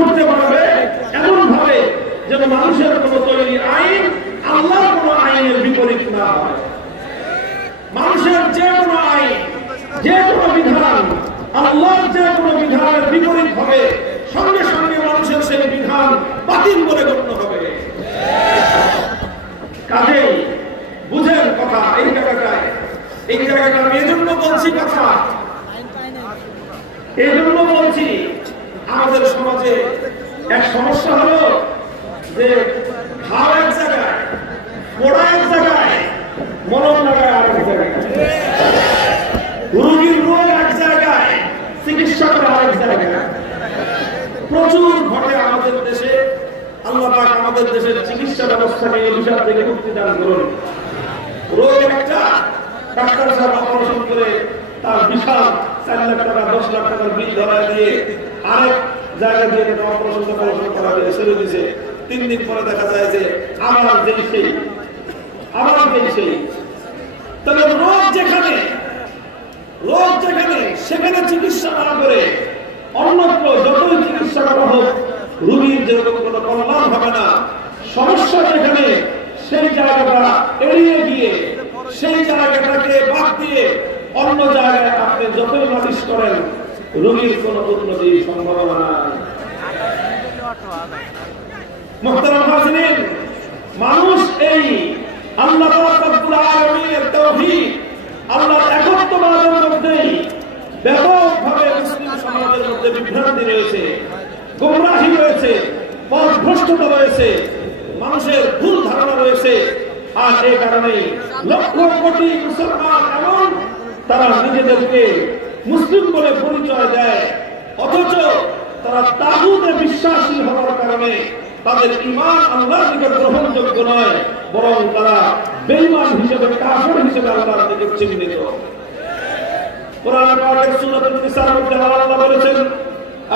করতে পারবে এমন ভাবে যেন মানুষের কোন তৈরি আইন আল্লাহর কোন আইনের বিপরীত না হয়। মানুষের যে কোনো আইন, যে কোনো বিধান আল্লাহর যে কোনো বিধানের বিপরীত হবে, সঙ্গে সঙ্গে মানুষের সেই বিধান বাতিল বলে গণ্য হবে। কাজেই বুঝেন কথা, এই জায়গাটা আমি এই জন্য বলছি কথা, এই জন্য বলছি আমাদের সমাজে এক সমস্যা হলো যে ঘাও এক জায়গায়, পোড়া এক জায়গায়, মলম লাগায় আরেক জায়গায়, রোগীর রোগ এক জায়গায়, চিকিৎসা করে আরেক জায়গায়। প্রচুর ঘটে আমাদের দেশে। আল্লাহ পাক আমাদের দেশের চিকিৎসা ব্যবস্থাকে এই বিষয় থেকে মুক্তি দান করুন। রোগ একটা, ডাক্তার সাহেব অপারেশন করে তার বিশাল 4 লাখ টাকা 10 লাখ টাকার বিল ধরায় দিয়ে আরেক জায়গা দিয়ে অপারেশন করা দিয়ে ছেড়ে দিয়েছে। 3 দিন পরে দেখা যায় যে আমার যেই সেই। তবে রোগ যেখানে সেখানে চিকিৎসা না করে অন্যত্র যতই চিকিৎসা করা হোক রোগীর যেরকম কোনো কল্যাণ হবে না। সমস্যা যেখানে সেই জায়গাটা এড়িয়ে গিয়ে সেই জায়গাটাকে বাদ দিয়ে অন্য জায়গায় আপনি যতই মালিশ করেন রোগীর কোনো উন্নতির সম্ভাবনা নাই। মুহতারাম হাজিরিন, মানুষ এই আল্লাহ রাব্বুল আলামিনের তাওহীদ, আল্লাহর একত্ববাদের মধ্যেই ব্যাপকভাবে মুসলিম সমাজের মধ্যে বিভ্রান্তি রয়েছে, গোমরাহি রয়েছে, পথভ্রষ্টতা রয়েছে, মানুষের ভুল ধারণা রয়েছে। আর এই কারণে লক্ষ কোটি মুসলমান এমন তারা নিজেদেরকে মুসলিম বলে পরিচয় দেয়, অথচ তারা তাগুতে বিশ্বাসী হওয়ার কারণে তাদের ঈমান আল্লাহর নিকট গ্রহণযোগ্য নয়, বরং তারা বেঈমান হিসেবে, কাফির হিসেবে আল্লাহর নিকট চিহ্নিত। কোরআন পাকের সূরাতুন নিসার মধ্যে আল্লাহ বলেছেন,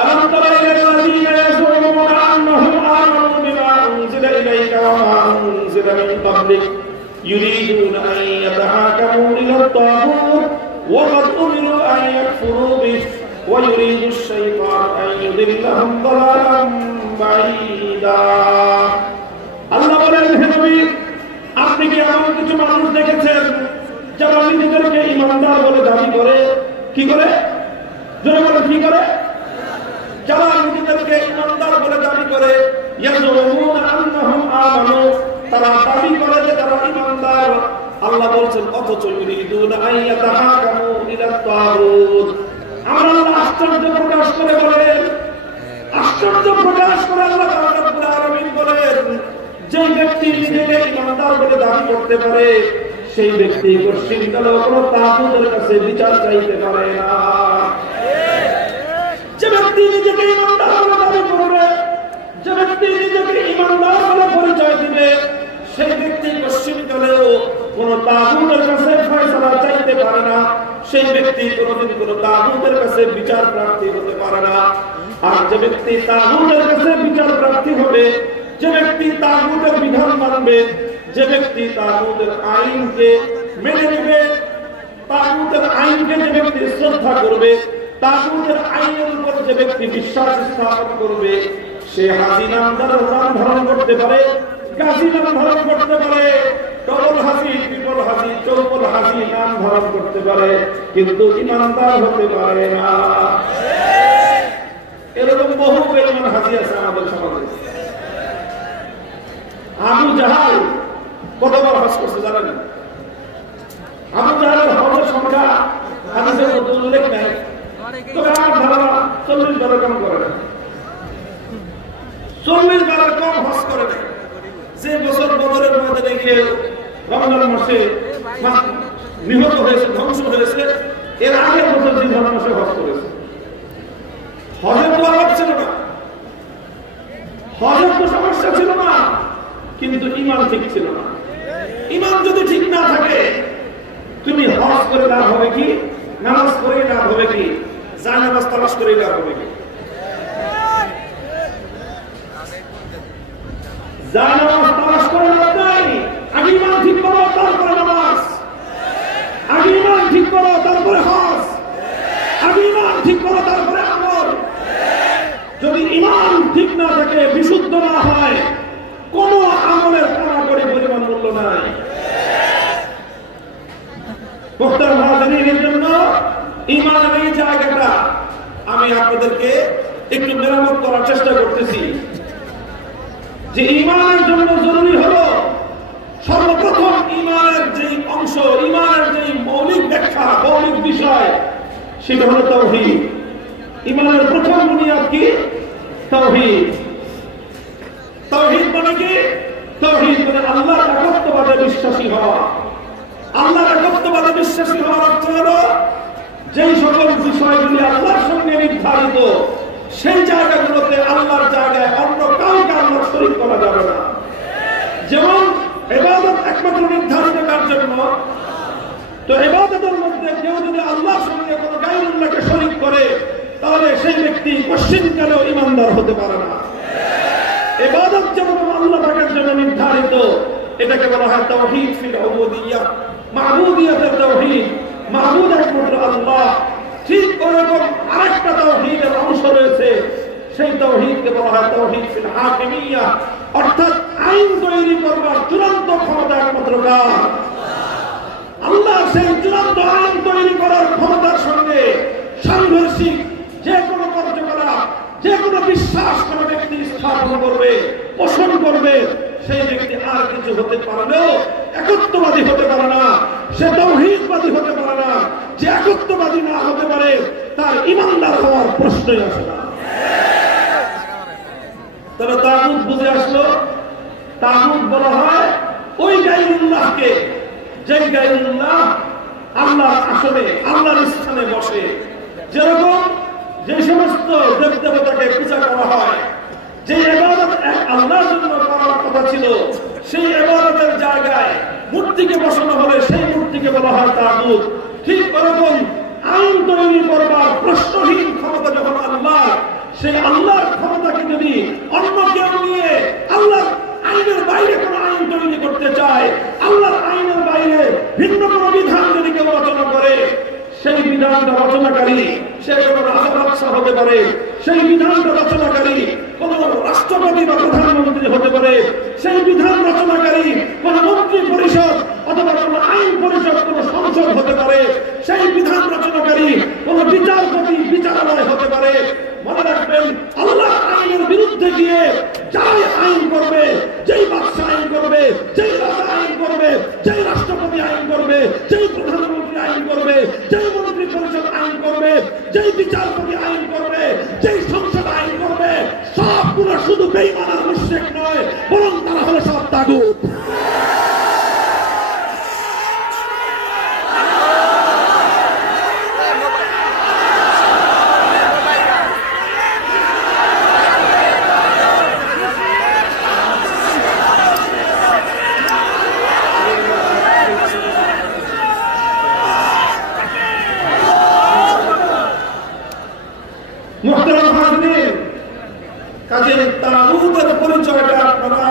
আলাম তারা ইলাল্লাযীনা ইয়াজুমুনা আন্নাহুম আমানু বিমা উনজিলা ইলাইকা ওয়া মা উনজিলা মিন ক্বাবলিক ইউরিদুনা আন ইয়াতাহাকামু ইলাত তাগুত ওয়া ক্বাদ উমিরু আন ইয়াকফুরু বিহি ওয়া ইউরিদু আশ-শাইতানু আন ইউদিল্লাহুম দালালাম বাঈদা। আল্লাহ বলেন, হে নবী, আপনি কি এমন কিছু মানুষ দেখেছেন যারা নিজেদেরকে ঈমানদার বলে দাবি করে? কি করে? জোরে বলেন, কি করে? যারা নিজেদেরকে ঈমানদার বলে দাবি করে, ইয়াজুমুনা আন্নাহুম আমানু, তারা দাবি করে যে তারা ঈমানদার। আল্লাহ বলছেন, অথচ ইউরিদুনা আন ইয়াতাহাকামু ইলাত তাগুত। আমার আল্লাহ আশ্চর্য প্রকাশ করে বলেন, আল্লাহ রাব্বুল আলামিন বলেন, যে ব্যক্তি নিজেকে ঈমানদার বলে দাবি করতে পারে সেই ব্যক্তি পশ্চিমকালেও কোনো তাগুতের কাছে বিচার চাইতে পারে না। যে ব্যক্তি নিজেকে ঈমানদার বলে দাবি করবে, যে ব্যক্তি নিজেকে ঈমানদার বলে পরিচয় দিবে, সেই ব্যক্তি পশ্চিমকালেও কোনো তাগুতের কাছে ফয়সালা চাইতে পারে না। সেই ব্যক্তি কোনোদিন কোনো তাগুতের কাছে বিচার প্রার্থী হতে পারে না। আর যে ব্যক্তি তাগুতের কাছে বিচার প্রার্থী হবে, যে ব্যক্তি তাগুতের বিধান মানবে, যে ব্যক্তি তাগুতের আইনকে মেনে নেবে, তাগুতের আইনকে যে ব্যক্তি শ্রদ্ধা করবে, তাগুতের আইনের উপর যে ব্যক্তি বিশ্বাস স্থাপন করবে, সে হাজি নামদার নাম ধারণ করতে পারে, গাজী নাম ধারণ করতে পারে, ডবল হাজি, ট্রিপল হাজি, চৌপল হাজি নাম ধারণ করতে পারে, কিন্তু ঈমানদার হতে পারে না। এরকম বহু বেঈমান হাজি আছে আমাদের সমাজে। আবু জাহাল কতবার হজ করছে জানেন? আবু জাহালের হজের সংখ্যা হাদিসের মধ্যে উল্লেখ নাই, তবে আমার ধারণা 40 বারের কম করে না, 40 বারের কম হজ করে নাই। যে বছর বদরের ময়দানে গিয়ে রমজান মাসে নিহত হয়েছে, ধ্বংস হয়েছে, এর আগের বছর জিলহজ মাসে হজ করেছে। হজের তো অভাব ছিল না, হজের তো সমস্যা ছিল না, কিন্তু ঈমান ঠিক ছিল না। ঈমান যদি ঠিক না থাকে, তুমি হজ করে লাভ হবে কি? নামাজ পড়ে লাভ হবে কি? জানামাজ তালাশ করে লাভ হবে কি? জানামাজ তালাশ করে লাভ নাই। আগে ঈমান ঠিক করো, তারপরে নামাজ। আগে ঈমান ঠিক করো, তারপরে হজ। আগে ঈমান ঠিক করো, তারপরে আমল। যদি ইমান ঠিক না থাকে, বিশুদ্ধ না হয়, কোন আমলের কারাকরি পরিমাণ মূল্য নাই। মুহতারাম হাজিরিন, এর জন্য ইমানের এই জায়গাটা আমি আপনাদেরকে একটু মেরামত করার চেষ্টা করতেছি। যে ইমানের জন্য জরুরি হলো সর্বপ্রথম ইমানের যে অংশ, ইমানের যে মৌলিক ব্যাখ্যা, মৌলিক বিষয়, সেটা হলো তাওহীদ। ইমানের প্রথম বুনিয়াদ কি? তাওহীদ। তাওহীদ মানে কি? তাওহীদ মানে আল্লাহর একত্ববাদে বিশ্বাসী হওয়া। আল্লাহর একত্ববাদে বিশ্বাসী হওয়ার অর্থ হলো যেই সকল বিষয়গুলি আল্লাহর সঙ্গে নির্ধারিত, সেই জায়গাগুলোতে আল্লাহর জায়গায় অন্য কাউকে আল্লাহর শরীক করা যাবে না। যেমন ইবাদত একমাত্র নির্ধারিত কার জন্য, তো ইবাদতের মধ্যে কেউ যদি আল্লাহর সঙ্গে কোনো গায়রুল্লাহকে শরীক করে, তাহলে সেই ব্যক্তি পশ্চিমকালেও ইমানদার হতে পারে না। ইবাদত যেমন আল্লাহ পাকের জন্য নির্ধারিত, এটাকে বলা হয় তাওহীদ ফিল উবুদিয়্যাহ, মাবুদিয়তের তাওহীদ। মাবুদ একমাত্র আল্লাহ। ঠিক ওরকম আরেকটা তাওহীদের অংশ রয়েছে, সেই তাওহীদকে বলা হয় তাওহীদ ফিল হাকিমিয়্যাহ, অর্থাৎ আইন তৈরি করবার চূড়ান্ত ক্ষমতা একমাত্র কার? আল্লাহ। সেই চূড়ান্ত আইন তৈরি করার ক্ষমতার সঙ্গে সাংঘর্ষিক যে কোনো কার্যকলাপ, যে কোনো বিশ্বাস কোন ব্যক্তি স্থাপন করবে, পোষণ করবে, সেই ব্যক্তি আর কিছু হতে পারলেও একত্ববাদী হতে পারে না, সে তাওহীদবাদী হতে পারে না। যে একত্ববাদী না হতে পারে, তার ইমানদার হওয়ার প্রশ্নই আসে না। তবে তাগুত বুঝে আসলো, তাগুত বলা হয় ওই গায়রুল্লাহকে, যে গায়রুল্লাহ আল্লাহর আসনে, আল্লাহর স্থানে বসে। যেরকম যে সমস্ত দেবদেবতাকে পূজা করা হয়, যে ইবাদত এক আল্লাহর জন্য করার কথা ছিল, সেই ইবাদতের জায়গায় মূর্তিকে বসানো হলে সেই মূর্তিকে বলা হয় তাগুত। ঠিক ওরকম আইন তৈরি করবার প্রশ্নহীন ক্ষমতা যখন আল্লাহ, সেই আল্লাহর ক্ষমতাকে যদি অন্য কেউ নিয়ে আল্লাহর আইনের বাইরে কোনো আইন তৈরি করতে চায়, আল্লাহর আইনের বাইরে ভিন্ন কোনো বিধান যদি কেউ রচনা করে, সেই বিধানটা রচনাকারী সে কোনো রাজা বাদশাহ হতে পারে, সেই বিধানটা রচনাকারী কোন রাষ্ট্রপতি বা প্রধানমন্ত্রী হতে পারে, সেই বিধান রচনাকারী কোন মন্ত্রী পরিষদ অথবা কোন আইন পরিষদ, কোন সংসদ হতে পারে, সেই বিধান রচনাকারী কোন বিচারপতি, বিচারালয় হতে পারে। মনে রাখবেন, আল্লাহ আইনের বিরুদ্ধে গিয়ে যাই আইন করবে, যেই বাদশা আইন করবে, যেই রাজা আইন করবে, যেই রাষ্ট্রপতি আইন করবে, যেই প্রধানমন্ত্রী আইন করবে, যেই মন্ত্রী পরিষদ আইন করবে, যেই বিচারপতি আইন করবে, যেই সংসদ আইন করবে, সবগুলো শুধু বেঈমান আর মুশরিক নয়, বরং তারা হলো সব তাগুত। তাগুতের পরিচয়টা আপনারা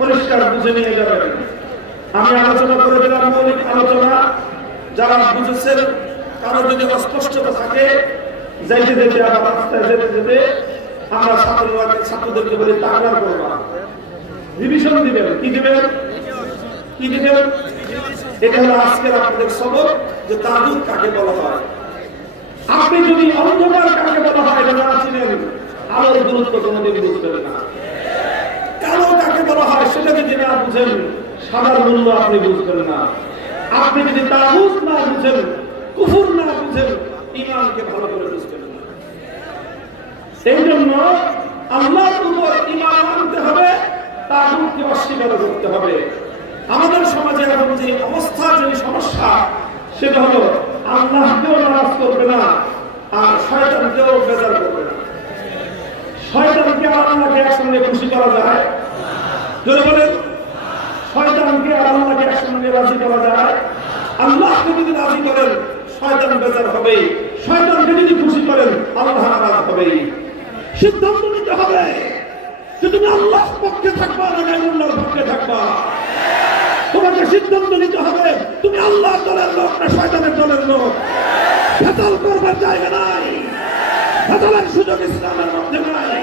পরিষ্কার বুঝে নিয়ে যাবেন। আমি আলোচনা করে দিলাম মৌলিক আলোচনা, যারা বুঝেছেন, কারো যদি অস্পষ্টতা থাকে, যাইতে যেতে আবার রাস্তায় যেতে যেতে আমরা ছাত্রদেরকে বলি তাকরার করবা, রিভিশন দিবেন। কি দিবেন? কি দিবেন? এটা হলো আজকের আপনাদের সবক, যে তাগুত কাকে বলা হয়। আপনি যদি অন্ধকার কাকে বলা হয় এটা না চিনেন, আলোর গুরুত্ব কোনদিন বুঝবেন না। কালো কাকে বলা হয় সেটা যদি না বুঝেন, সাদার মূল্য আপনি বুঝবেন না। আপনি যদি তাগুত না বুঝেন, কুফর না বুঝেন, ঈমানকে ভালো করে বুঝবেন না। এই জন্য আল্লাহর উপর ঈমান আনতে হবে, তাগুতকে অস্বীকার করতে হবে। আমাদের সমাজে এখন যে অবস্থা, যে সমস্যা, সেটা হলো আল্লাহকেও নারাজ করবে না, আর শয়তানকেও বেজার করবে না। শয়তানকে আর আল্লাহকে একসঙ্গে খুশি করা যায়? জোরে বলেন, শয়তানকে আর আল্লাহকে একসঙ্গে রাজি করা যায়? আল্লাহকে যদি রাজি করেন, শয়তান বেজার হবেই। শয়তানকে যদি খুশি করেন, আল্লাহ নারাজ হবেই। সিদ্ধান্ত নিতে হবে যে তুমি আল্লাহর পক্ষে থাকবা না গায়রুল্লাহর পক্ষে থাকবা। তোমাকে সিদ্ধান্ত নিতে হবে তুমি আল্লাহর দলের লোক না শয়তানের দলের লোক। ভেজাল করবার জায়গা নাই, ভেজালের সুযোগ ইসলামের মধ্যে নাই।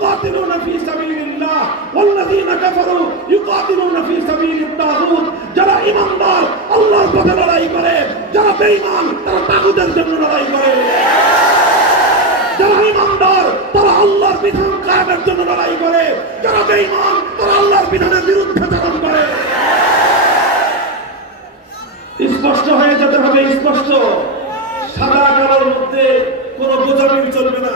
يقاتلون في سبيل الله والذين كفروا يقاتلون في سبيل الطاغوت যারা ঈমানদার আল্লাহর পথে লড়াই করে যারা বেঈমান তারা তাগুতের জন্য লড়াই করে যারা ঈমানদার তারা আল্লাহর বিধান কায়েমের জন্য লড়াই করে যারা বেঈমান তারা আল্লাহর বিধানের বিরুদ্ধে আচরণ করে স্পষ্ট হয়ে যেতে হবে স্পষ্ট সাদা কালোর মধ্যে কোনো গোজামিল চলবে না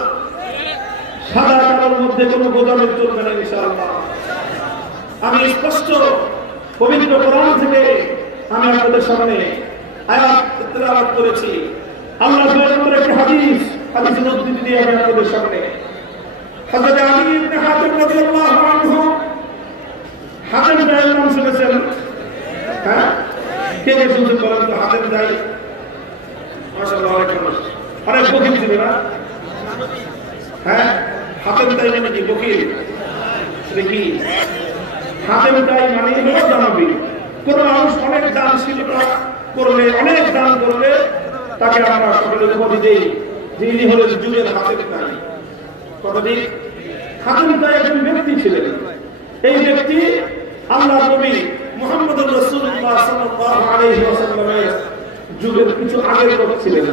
সাদা কালোর মধ্যে কোনো গোজামিল চলবে না ইনশাআল্লাহ আমি স্পষ্ট পবিত্র কোরআন থেকে আমি আপনাদের সামনে আয়াত তেলাওয়াত করেছি আল্লাহ সুবহানাহু একটি হাদিসের উদ্ধৃতি দিয়ে আমি আপনাদের সামনে হযরত আলী ইবনে হাতিম রাদিয়াল্লাহু আনহু হাতিম ভাইয়ের নাম শুনেছেন হ্যাঁ কে কে শুনছেন বলেন তো হাতিম ভাই মাশাআল্লাহ অনেক বকিল ছিল না হ্যাঁ হাতিম ভাই মানে কি বকিল দেখি হাতিম ভাই মানে হলো দানবী কোন মানুষ অনেক দানশীলতা করলে অনেক দান করলে তাকে আমরা সকলে উপাধি দেই যে ইনি হলেন যুগের হাতিম ভাই কতদিন হাতিম ভাই একজন ব্যক্তি ছিলেন এই ব্যক্তি আল্লাহ নবী মুহাম্মদুর রাসূলুল্লাহ সাল্লাল্লাহু আলাইহি ওয়াসাল্লামের যুগের কিছু আগের লোক ছিলেন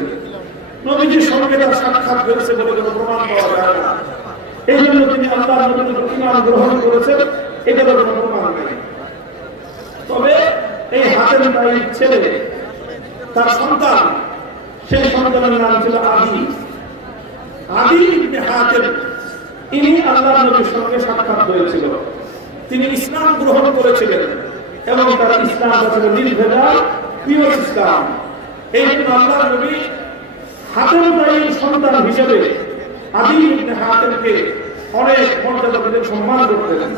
নবীজির সঙ্গে তার সাক্ষাৎ হয়েছে বলে কোনো প্রমাণ পাওয়া যায় না এই জন্য তিনি আল্লাহর নবীর ঈমান গ্রহণ করেছেন এটার কোনো প্রমাণ নেই তবে এই হাতিম ভাইয়ের ছেলে তার সন্তান সেই সন্তানের নাম ছিল আদি ইবনে হাতিম ইনি আল্লাহর নবীর সঙ্গে সাক্ষাৎ হয়েছিল তিনি ইসলাম গ্রহণ করেছিলেন এবং তার ইসলাম ছিল নির্ভেজাল পিওর ইসলাম এই জন্য আল্লাহর নবী হাতিম ভাইয়ের সন্তান হিসেবে আদি ইবনে হাতিমকে অনেক মর্যাদা দিয়ে সম্মান করতেন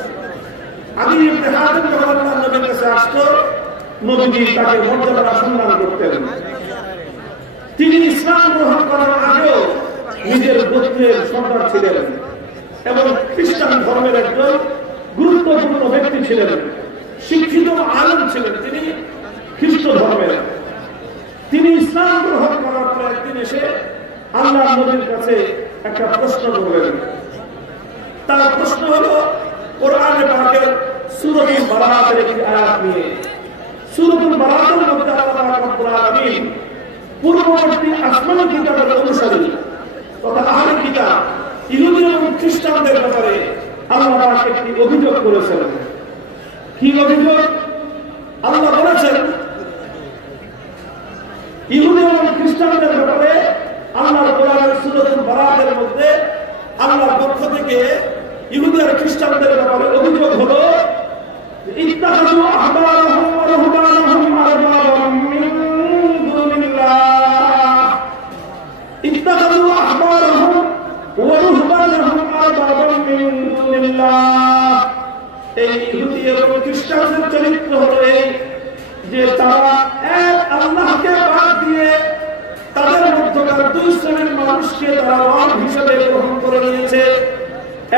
আদি ইবনে হাতিম যখন আল্লাহর নবীর কাছে আসতো নবীজি তাকে মর্যাদা সম্মান করতেন তিনি ইসলাম গ্রহণ করার আগেও নিজের গোত্রের সর্দার ছিলেন এবং খ্রিস্টান ধর্মের একজন গুরুত্বপূর্ণ ব্যক্তি ছিলেন শিক্ষিত আলেম ছিলেন তিনি খ্রিস্ট ধর্মের তিনি ইসলাম গ্রহণ করার পর একদিন এসে আল্লাহর নবীর কাছে একটা প্রশ্ন করলেন তার প্রশ্ন হলো কোরআনে পাকের সূরাতুল বারাতের একটি আয়াত নিয়ে সূরাতুল বারাতের মধ্যে আল্লাহ রাব্বুল আলামিন পূর্ববর্তী আসমানী কিতাবের অনুসারী তথা আহলে কিতাব ইহুদি এবং খ্রিস্টানদের ব্যাপারে আল্লাহ পাক একটি অভিযোগ করেছেন কি অভিযোগ আল্লাহ বলেছেন ইহুদি এবং খ্রিস্টানদের ব্যাপারে আল্লাহর কোরআনের সূরাতুল বারাতের মধ্যে আল্লাহর পক্ষ থেকে ইহুদি আর খ্রিস্টানদের ব্যাপারে অভিযোগ হলো ইত্তাখাযু আহবারাহুম ওয়া রুহবানাহুম আরবাবাম মিন দুনিল্লাহ ইত্তাখাযু আহবারাহুম ওয়া রুহবানাহুম আরবাবাম মিন দুনিল্লাহ এই ইহুদি এবং খ্রিস্টানদের চরিত্র হলো এই যে তারা এক আল্লাহকে বাদ দিয়ে তাদের মধ্যকার দুই শ্রেণীর মানুষকে তারা রব হিসেবে গ্রহণ করে নিয়েছে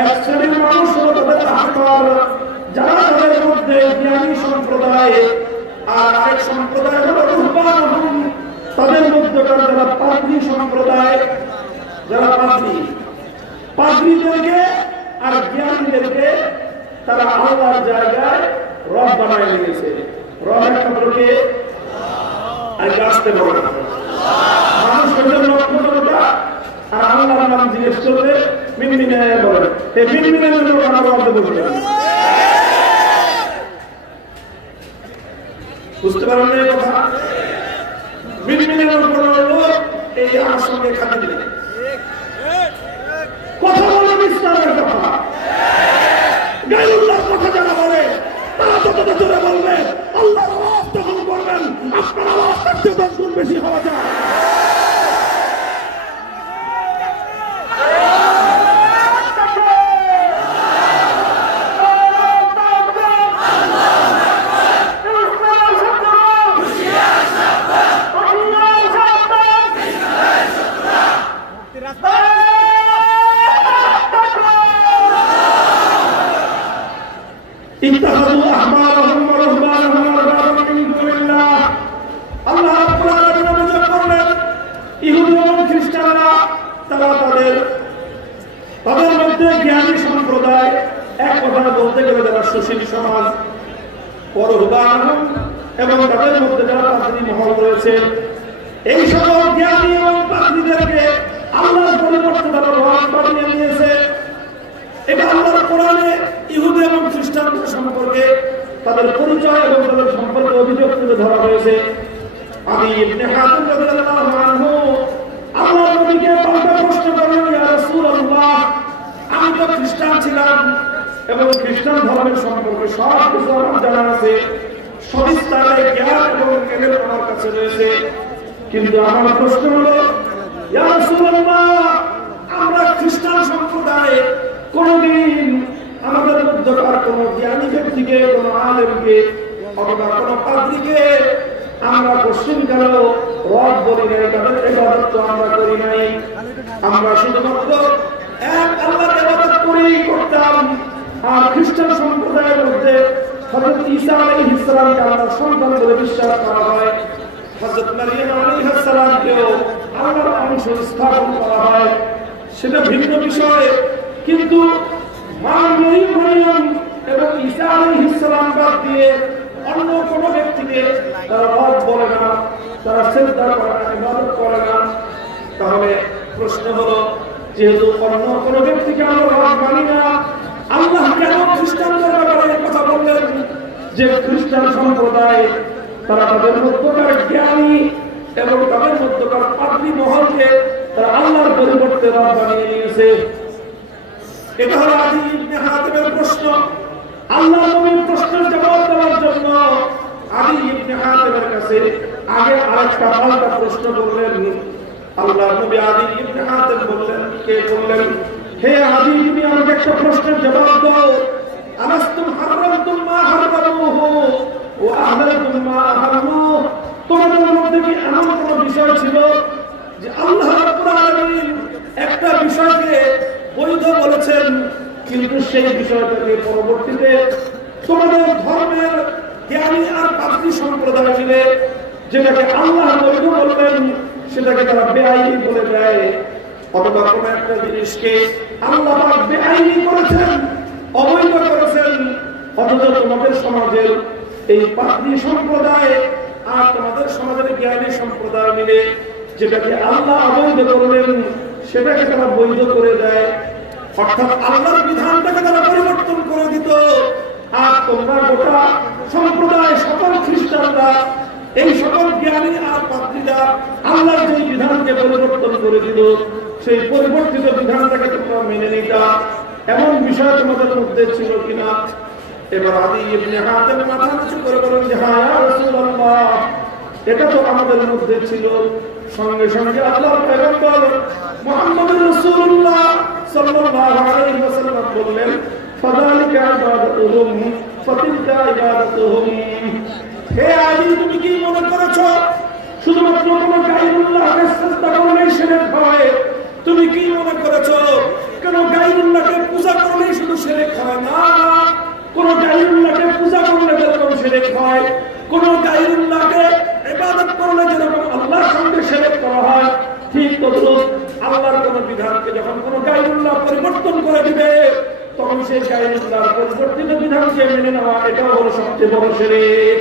এক শ্রেণীর মানুষ হলো তাদের আহবার যারা তাদের মধ্যে জ্ঞানী সম্প্রদায় আর আরেক সম্প্রদায় হলো রুহবান তাদের মধ্যকার যারা পাদ্রী সম্প্রদায় যারা পাদ্রীদেরকে আর জ্ঞানীদেরকে তারা আল্লাহর জায়গায় রব বানায় নিয়েছে রব একমাত্রকে আগে আসতে পারে না মানুষ হচ্ছে লক্ষ্যটা আর আল্লাহর নাম জিজ্ঞেস করলে মিনমিনে বলে এই মিনমিনের জন্য আমরা বলতে বলতে বুঝতে পারেন না কথা মিনমিনের উপর লোক এই আমার সঙ্গে খাতে দিলে কথা বলে ইসলামের কথা গায়রুল্লাহর কথা যারা বলে তারা যতটা জোরে বলবে আল্লাহর আওয়াজ তখন করবেন আপনার আওয়াজ তার চেয়ে 10 গুণ বেশি হওয়া যায় اتخذوا احبارهم ورهبانهم اربابا من دون الله আল্লাহ রাব্বুল আলামিন অভিযোগ করলেন ইহুদি এবং খ্রিস্টানরা তারা তাদের মধ্যে জ্ঞানী সম্প্রদায় কথা বলতে গেলে যারা সুশীল সমাজ পরহুদান এবং তাদের মধ্যে যারা পাদ্রী মহল রয়েছে, এই সকল জ্ঞানী এবং পাদ্রীদেরকে আল্লাহর পরিবর্তে তারা রব বানিয়ে নিয়েছে। এটা আল্লাহর কোরআনে ইহুদি এবং খ্রিস্টানদের সম্পর্কে তাদের পরিচয় এবং তাদের সম্পর্কে অভিযোগ তুলে ধরা হয়েছে। আদি ইবনে হাতিম রাদিয়াল্লাহু আনহু আল্লাহর নবীকে পাল্টা প্রশ্ন করলেন, ইয়া রাসূলুল্লাহ, আমি তো খ্রিস্টান ছিলাম এবং খ্রিস্টান ধর্মের সম্পর্কে সব কিছু আমার জানা আছে, সবিস্তারে জ্ঞান এবং জ্ঞানের আমার কাছে রয়েছে, কিন্তু আমার প্রশ্ন হলো, ইয়া রাসূলুল্লাহ, আমরা খ্রিস্টান সম্প্রদায়ে কোনদিন আমাদের মধ্যকার কোন জ্ঞানী ব্যক্তিকে, কোন আলেমকে অথবা কোন পাদ্রীকে আমরা পশ্চিমকালেও রব বলি নাই, তাদের ইবাদত তো আমরা করি নাই। আমরা শুধুমাত্র এক আল্লাহর ইবাদত করেই করতাম। আর খ্রিস্টান সম্প্রদায়ের মধ্যে হযরত ঈসা আলাইহিস সালামকে আমরা সন্তান বলে বিশ্বাস করা হয়, হযরত মারিয়াম আলাইহিস সালামকেও আল্লাহর অংশ স্থাপন করা হয়, সেটা ভিন্ন বিষয়। কিন্তু মারিয়াম এবং ঈসা আলাইহিস সালাম বাদ দিয়ে অন্য কোন ব্যক্তিকে তারা রব বলে না, তারা সিজদা করে না, ইবাদত করে না। তাহলে প্রশ্ন হলো, যেহেতু অন্য কোন ব্যক্তিকে আমরা রব মানি না, আল্লাহ কেন খ্রিস্টানদের ব্যাপারে কথা বললেন যে খ্রিস্টান সম্প্রদায় তারা তাদের মধ্যকার জ্ঞানী এবং তাদের মধ্যকার পাদ্রী মহলকে তারা আল্লাহর পরিবর্তে রব বানিয়ে নিয়েছে? এটা হলো আদি ইবনে হাতিমের প্রশ্ন। আল্লাহ নবীর প্রশ্নের জবাব দেওয়ার জন্য আদি ইবনে হাতিমের কাছে আগে আরেকটা পাল্টা প্রশ্ন করলেন। আল্লাহ নবী আদি ইবনে হাতিম বললেন, হে আদি, তুমি আমাকে একটা প্রশ্নের জবাব দাও। আলাস্তুম হারামতুম মা হারামাহু ওয়া আহলালতুম মা আহলালু, তোমাদের মধ্যে কি এমন কোন বিষয় ছিল যে আল্লাহ রাব্বুল আলামিন একটা বিষয়কে বৈধ বলেছেন, কিন্তু সেই বিষয়টাকে পরবর্তীতে তোমাদের ধর্মের জ্ঞানী আর পাদ্রী সম্প্রদায় মিলে যেটাকে আল্লাহ বৈধ বললেন সেটাকে তারা বেআইনি বলে দেয়? অথবা কোন একটা জিনিসকে আল্লাহ পাক বেআইনি করেছেন, অবৈধ করেছেন, অথচ তোমাদের সমাজের এই পাদ্রী সম্প্রদায় আর তোমাদের সমাজের জ্ঞানী সম্প্রদায় মিলে যেটাকে আল্লাহ অবৈধ করলেন সেটাকে তারা বৈধ করে দেয়। অর্থাৎ আল্লাহর বিধানটাকে তারা পরিবর্তন করে দিত। আর তোমরা গোটা সম্প্রদায় সকল খ্রিস্টানরা, এই সকল জ্ঞানী আর পাদ্রীরা আল্লাহর যে বিধানকে পরিবর্তন করে দিল, সেই পরিবর্তিত বিধানটাকে তোমরা মেনে নিতা, এমন বিষয় তোমাদের মধ্যে ছিল কিনা? এবার আদি ইবনে হাতিম মাথা নিচু করে বলেন যে হ্যাঁ ইয়া রাসূলুল্লাহ, এটা তো আমাদের মধ্যে ছিল। সঙ্গে সঙ্গে আল্লাহর পয়গম্বর মুহাম্মদুর রাসূলুল্লাহ সাল্লাল্লাহু আলাইহি ওয়াসাল্লাম বললেন, ফাযালিকা ইবাদাতুহুম ফাতিলকা ইবাদাতুহুম। হে আলী, তুমি কি মনে করেছো শুধুমাত্র কোনো গায়রুল্লাহকে সিজদা করলেই শিরক হয়? তুমি কি মনে করেছো কোনো গায়রুল্লাহকে পূজা করলেই শুধু শিরক হয়? না, কোন গায়রুল্লাহকে পূজা করলে যেরকম শিরক হয়, কোন গায়রুল্লাহকে ইবাদত করলে যেরকম আল্লাহর সঙ্গে শিরক করা হয়, ঠিক তদ্রুপ আল্লাহর কোন বিধানকে যখন কোন গায়রুল্লাহ পরিবর্তন করে দিবে, তখন সেই গায়রুল্লাহর পরিবর্তিত বিধানকে মেনে নেওয়া এটাও হলো সবচেয়ে বড় শিরক।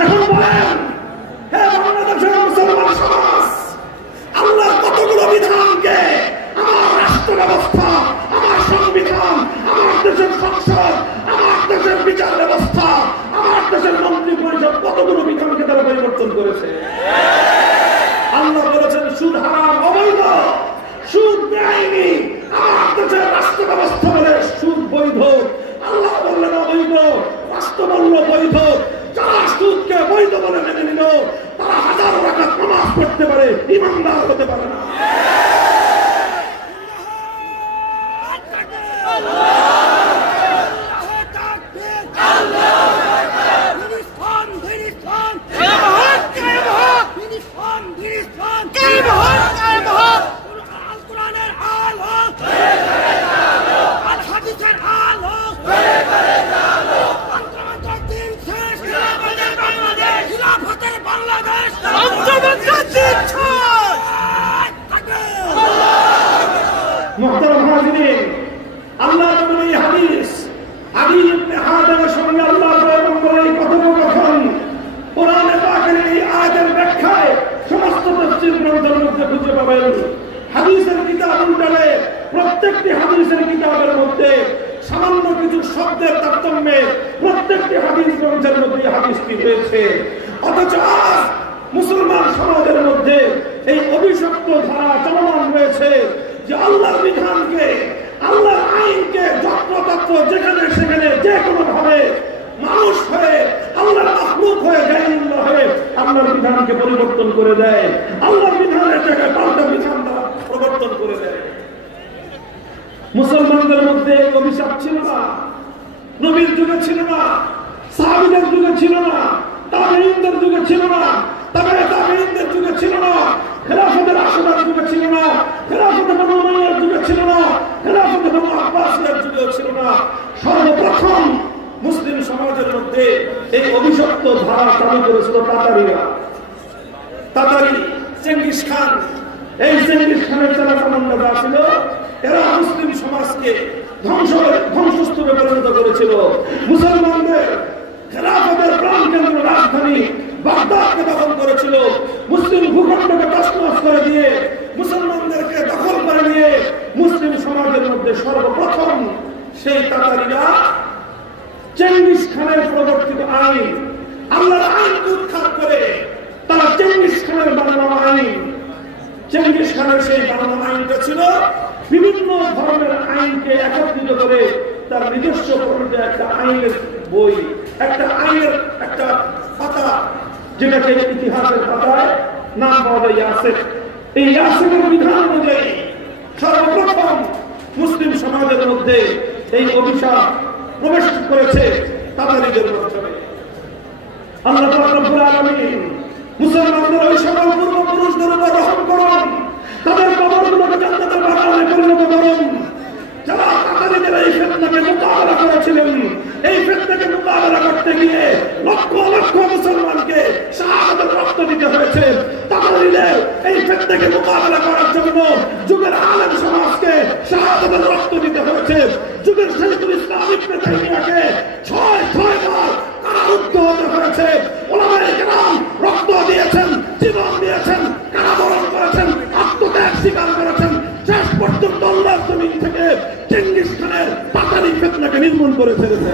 এখন বলেন, হে বাংলাদেশের মুসলমান সমাজ, আল্লাহর কতগুলো বিধানকে আমার রাষ্ট্র ব্যবস্থা, আমার সংবিধান, আমার দেশের সংসদ, আমার দেশের বিচার ব্যবস্থা, আমার দেশের মন্ত্রী পরিষদ কতগুলো বিধানকে তারা পরিবর্তন করেছে? আল্লাহ বলেছেন সুদ হারাম, অবৈধ, সুদ বেআইনি। আমার দেশের রাষ্ট্র ব্যবস্থা বলে সুদ বৈধ, আল্লাহ বললেন অবৈধ, রাষ্ট্র বলল বৈধ। যারা সুদকে বৈধ বলে মেনে নিল তারা হাজারো রাকাত নামাজ পড়তে পারে, ইমানদার হতে পারে না। মুহতারাম হাজিরিন, আল্লাহ নবীর এই হাদিস, আলী ইবনে হাতেমের সঙ্গে আল্লাহ পয়গম্বরের এই কথোপকথন কোরআনে পাকের এই আয়াতের ব্যাখ্যায় সমস্ত তাফসীর গ্রন্থের মধ্যে খুঁজে পাবেন। হাদিসের কিতাব উল্টালে প্রত্যেকটি হাদিসের কিতাবের মধ্যে সামান্য কিছু শব্দের তারতম্যে প্রত্যেকটি হাদিস গ্রন্থের মধ্যে হাদিসটি রয়েছে। অথচ আজ মুসলমান সমাজের মধ্যে এই অভিশপ্ত ধারা চলমান রয়েছে যে আল্লাহর বিধানকে, আল্লাহর আইনকে যত্রতত্র যেখানে সেখানে যে কোনো ভাবে মানুষ হয়ে, আল্লাহর মাখলুক হয়ে, গায়রুল্লাহ হয়ে আল্লাহর বিধানকে পরিবর্তন করে দেয়, আল্লাহর বিধানের জায়গায় পাল্টা বিধান প্রবর্তন করে দেয়। মুসলমানদের মধ্যে অভিশাপ ছিল না, নবীর যুগে ছিল না, সাহাবীদের যুগে ছিল না, তাবেঈনদের যুগে ছিল না, তাবেঈনদের যুগে ছিল না, খেলাফতের রাশিদার যুগে ছিল না, খেলাফতে বনু উমাইয়ার যুগে ছিল না, খেলাফতে বনু আব্বাসিয়ার যুগে ছিল না। সর্বপ্রথম মুসলিম সমাজের মধ্যে এই অভিশপ্ত ধারা চালু করেছিল তাতারিরা। তাতারি, চেঙ্গিস খান, এই চেঙ্গিস খানের চালাচামন্ডা যা ছিল, এরা মুসলিম সমাজকে ধ্বংসস্তূপে পরিণত করেছিল। মুসলমানদের খেলাফতের প্রাণকেন্দ্র রাজধানী বাগদাদকে দখল করেছিল। মুসলিম ভূখণ্ডকে তছনছ করে দিয়ে, মুসলমানদেরকে দখল করে নিয়ে মুসলিম সমাজের মধ্যে সর্বপ্রথম সেই তাতারিরা চেঙ্গিস খানের প্রবর্তিত আইন, আল্লাহর আইনকে উৎখাত করে তারা চেঙ্গিস খানের বানানো আইন, চেঙ্গিস খানের সেই বানানো আইনটা ছিল বিভিন্ন ধরনের আইনকে একত্রিত করে তার নিজস্ব প্রণীত একটা আইনের বই, একটা আইনের একটা পাতা, যেটাকে ইতিহাসের পাতায় নাম পাওয়া যায় ইয়াসিন। এই ইয়াসিনের বিধান অনুযায়ী সর্বপ্রথম মুসলিম সমাজের মধ্যে এই অভিশাপ প্রবেশ করেছে তাতারিদের মাধ্যমে। আল্লাহ পাক রব্বুল আলামিন মুসলমানদের ওই সকল পূর্বপুরুষদের উপর রহম করুন, তাদের কবরগুলোকে জান্নাতের বাগানে পরিণত করুন যারা তাতারিদের এই ফিতনাকে মোকাবেলা করেছিলেন। এই ফিতনাকে মোকাবেলা করতে গিয়ে লক্ষ লক্ষ মুসলমানকে শাহাদাতের রক্ত দিতে হয়েছে। তাতারিদের এই ফিতনাকে মোকাবেলা করার জন্য যুগের আলেম সমাজকে শাহাদাতের রক্ত দিতে হয়েছে। যুগের শহীদুল ইসলাম ইবনে তাইমিয়াকে ৬ বার কারারুদ্ধ হতে হয়েছে। উলামায়ে কেরাম রক্ত দিয়েছেন, জীবন দিয়েছেন, কারাবরণ করেছেন, আত্মত্যাগ স্বীকার করেছেন, শেষ পর্যন্ত আল্লাহর জমিন থেকে চেঙ্গিস খানের তাতারি ফিতনাকে নির্মূল করে ফেলেছে।